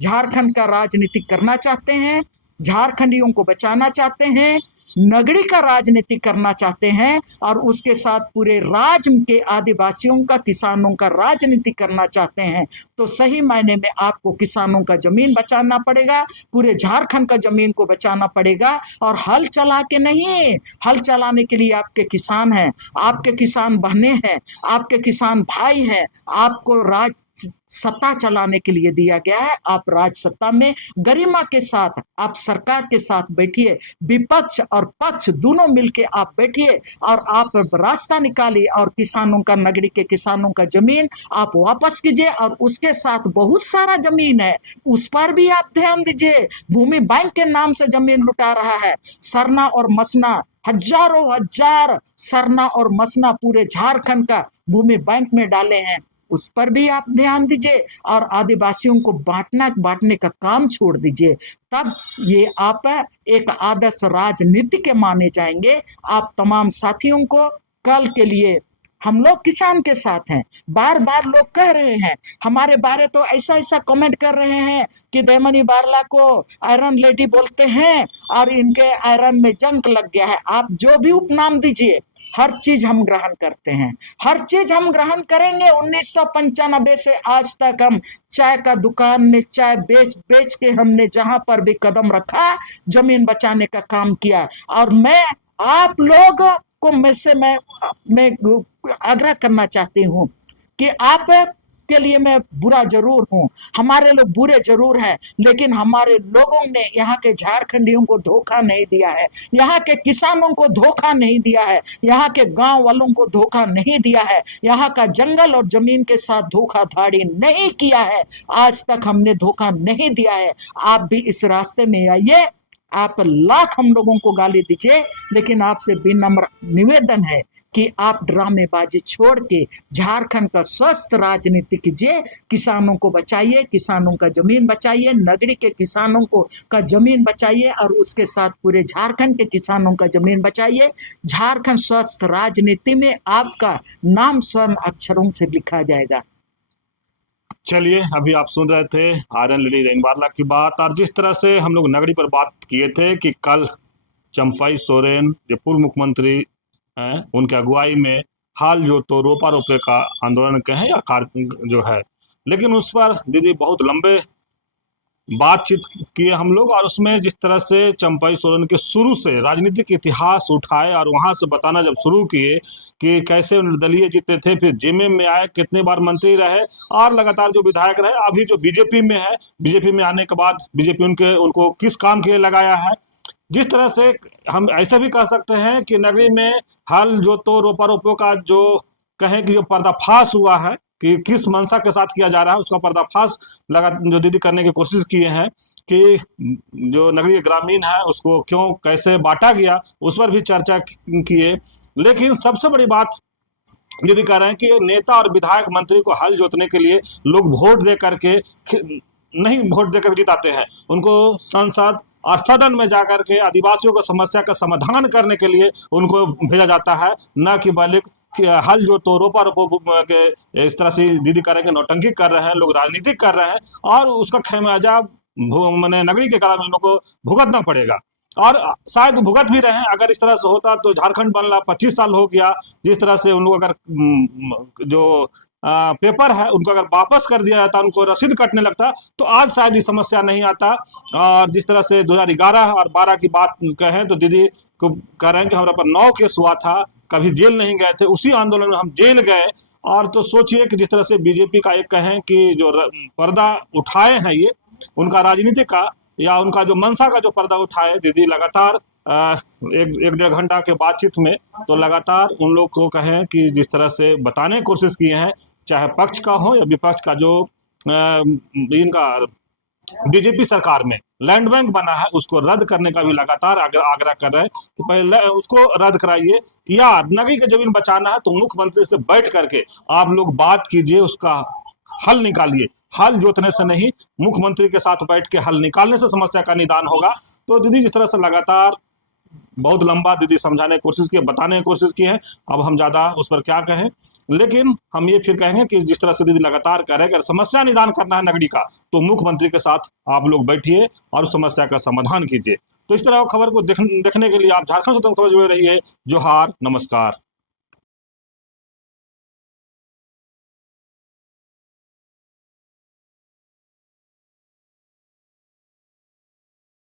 झारखंड का राजनीति करना चाहते हैं, झारखंडियों को बचाना चाहते हैं, नगरी का राजनीति करना चाहते हैं और उसके साथ पूरे राज्य के आदिवासियों का, किसानों का राजनीति करना चाहते हैं, तो सही मायने में आपको किसानों का जमीन बचाना पड़ेगा, पूरे झारखंड का जमीन को बचाना पड़ेगा। और हल चला के नहीं, हल चलाने के लिए आपके किसान हैं, आपके किसान बहनें हैं, आपके किसान भाई हैं। आपको राज सत्ता चलाने के लिए दिया गया है। आप राज सत्ता में गरिमा के साथ, आप सरकार के साथ बैठिए, विपक्ष और पक्ष दोनों मिलके आप बैठिए और आप रास्ता निकालिए और किसानों का, नगरी के किसानों का जमीन आप वापस कीजिए। और उसके साथ बहुत सारा जमीन है, उस पर भी आप ध्यान दीजिए। भूमि बैंक के नाम से जमीन लुटा रहा है। सरना और मसना, हजारों हजार सरना और मसना पूरे झारखंड का भूमि बैंक में डाले हैं, उस पर भी आप ध्यान दीजिए। और आदिवासियों को बांटने का काम छोड़ दीजिए, तब ये आप एक आदर्श राजनीति के माने जाएंगे। आप तमाम साथियों को कल के लिए, हम लोग किसान के साथ हैं। बार बार लोग कह रहे हैं हमारे बारे, तो ऐसा ऐसा कमेंट कर रहे हैं कि दयामनी बारला को आयरन लेडी बोलते हैं और इनके आयरन में जंक लग गया है। आप जो भी उपनाम दीजिए, हर चीज हम ग्रहण करते हैं, हर चीज हम ग्रहण करेंगे। 1995 से आज तक हम चाय का दुकान में चाय बेच बेच के हमने जहां पर भी कदम रखा, जमीन बचाने का काम किया। और मैं आप लोग को मैं आग्रह करना चाहती हूँ कि आप के लिए मैं बुरा जरूर हूँ, हमारे लोग बुरे जरूर हैं, लेकिन हमारे लोगों ने यहाँ के झारखंडियों को धोखा नहीं दिया है, यहाँ के किसानों को धोखा नहीं दिया है, यहाँ के गांव वालों को धोखा नहीं दिया है, यहाँ का जंगल और जमीन के साथ धोखाधड़ी नहीं किया है। आज तक हमने धोखा नहीं दिया है। आप भी इस रास्ते में आइए। आप लाख हम लोगों को गाली दीजिए, लेकिन आपसे विनम्र निवेदन है कि आप ड्रामेबाजी छोड़ के झारखंड का स्वस्थ राजनीति कीजिए, किसानों को बचाइए, किसानों का जमीन बचाइए, नगरी के किसानों को का जमीन बचाइए और उसके साथ पूरे झारखंड के किसानों का जमीन बचाइए। झारखंड स्वस्थ राजनीति में आपका नाम स्वर्ण अक्षरों से लिखा जाएगा। चलिए, अभी आप सुन रहे थे आयरन लेडी दयामनी बारला की बात। और जिस तरह से हम लोग नगरी पर बात किए थे कि कल चंपाई सोरेन जो पूर्व मुख्यमंत्री हैं, उनकी अगुवाई में हाल जो तो रोपा रोपे का आंदोलन कहें या कार्य जो है, लेकिन उस पर दीदी बहुत लंबे बातचीत किए हम लोग। और उसमें जिस तरह से चंपाई सोरेन के शुरू से राजनीतिक इतिहास उठाए और वहां से बताना जब शुरू किए कि कैसे निर्दलीय जीते थे, फिर जेएमएम में आए, कितने बार मंत्री रहे और लगातार जो विधायक रहे, अभी जो बीजेपी में है, बीजेपी में आने के बाद बीजेपी उनको किस काम के लिए लगाया है। जिस तरह से हम ऐसा भी कह सकते हैं कि नगरी में हाल जो तो रोपा रोपो का जो कहें कि जो पर्दाफाश हुआ है कि किस मंशा के साथ किया जा रहा है, उसका पर्दाफाश लगा जो दीदी करने की कोशिश किए हैं कि जो नगरीय ग्रामीण है उसको क्यों कैसे बांटा गया, उस पर भी चर्चा किए। लेकिन सबसे बड़ी बात दीदी कह रहे हैं कि नेता और विधायक मंत्री को हल जोतने के लिए लोग वोट दे करके नहीं, वोट देकर जिताते हैं, उनको संसद और सदन में जाकर के आदिवासियों को समस्या का समाधान करने के लिए उनको भेजा जाता है, न कि बल्कि हल जो तो रोपा रोपो के इस तरह से दीदी करेंगे, नौटंकी कर रहे हैं, लोग राजनीति कर रहे हैं और उसका खमियाजा मैंने नगरी के ग्रामीणों को भुगतना पड़ेगा। और शायद भुगत भी रहे हैं। अगर इस तरह से होता तो झारखंड बनला 25 साल हो गया। जिस तरह से उन लोग अगर जो पेपर है उनको अगर वापस कर दिया जाता, उनको रसीद कटने लगता, तो आज शायद ये समस्या नहीं आता। और जिस तरह से 2011 और 12 की बात कहें तो दीदी को कह रहे हैं कि हमारे पर 9 केस हुआ था, कभी जेल नहीं गए थे, उसी आंदोलन में हम जेल गए। और तो सोचिए कि जिस तरह से बीजेपी का एक कहें कि जो पर्दा उठाए हैं ये उनका राजनीति का या उनका जो मंशा का जो पर्दा उठाए दीदी लगातार एक डेढ़ घंटा के बातचीत में, तो लगातार उन लोग को कहें कि जिस तरह से बताने की कोशिश किए हैं, चाहे पक्ष का हो या विपक्ष का, जो इनका बीजेपी सरकार में लैंड बैंक बना है उसको रद्द करने का भी लगातार आग्रह कर रहे हैं कि पहले उसको रद्द कराइए, या नगरी की जमीन बचाना है तो मुख्यमंत्री से बैठ करके आप लोग बात कीजिए, उसका हल निकालिए। हल जोतने से नहीं, मुख्यमंत्री के साथ बैठ के हल निकालने से समस्या का निदान होगा। तो दीदी जिस तरह से लगातार बहुत लंबा दीदी समझाने की कोशिश की, बताने की कोशिश की है, अब हम ज़्यादा उस पर क्या कहें। लेकिन हम ये फिर कहेंगे कि जिस तरह से दीदी लगातार कह रहे हैं, अगर समस्या निदान करना है नगरी का तो मुख्यमंत्री के साथ आप लोग बैठिए और उस समस्या का समाधान कीजिए। तो इस तरह खबर को देखने के लिए आप झारखंड स्वतंत्र खबर जुड़े रहिए। जोहार, नमस्कार।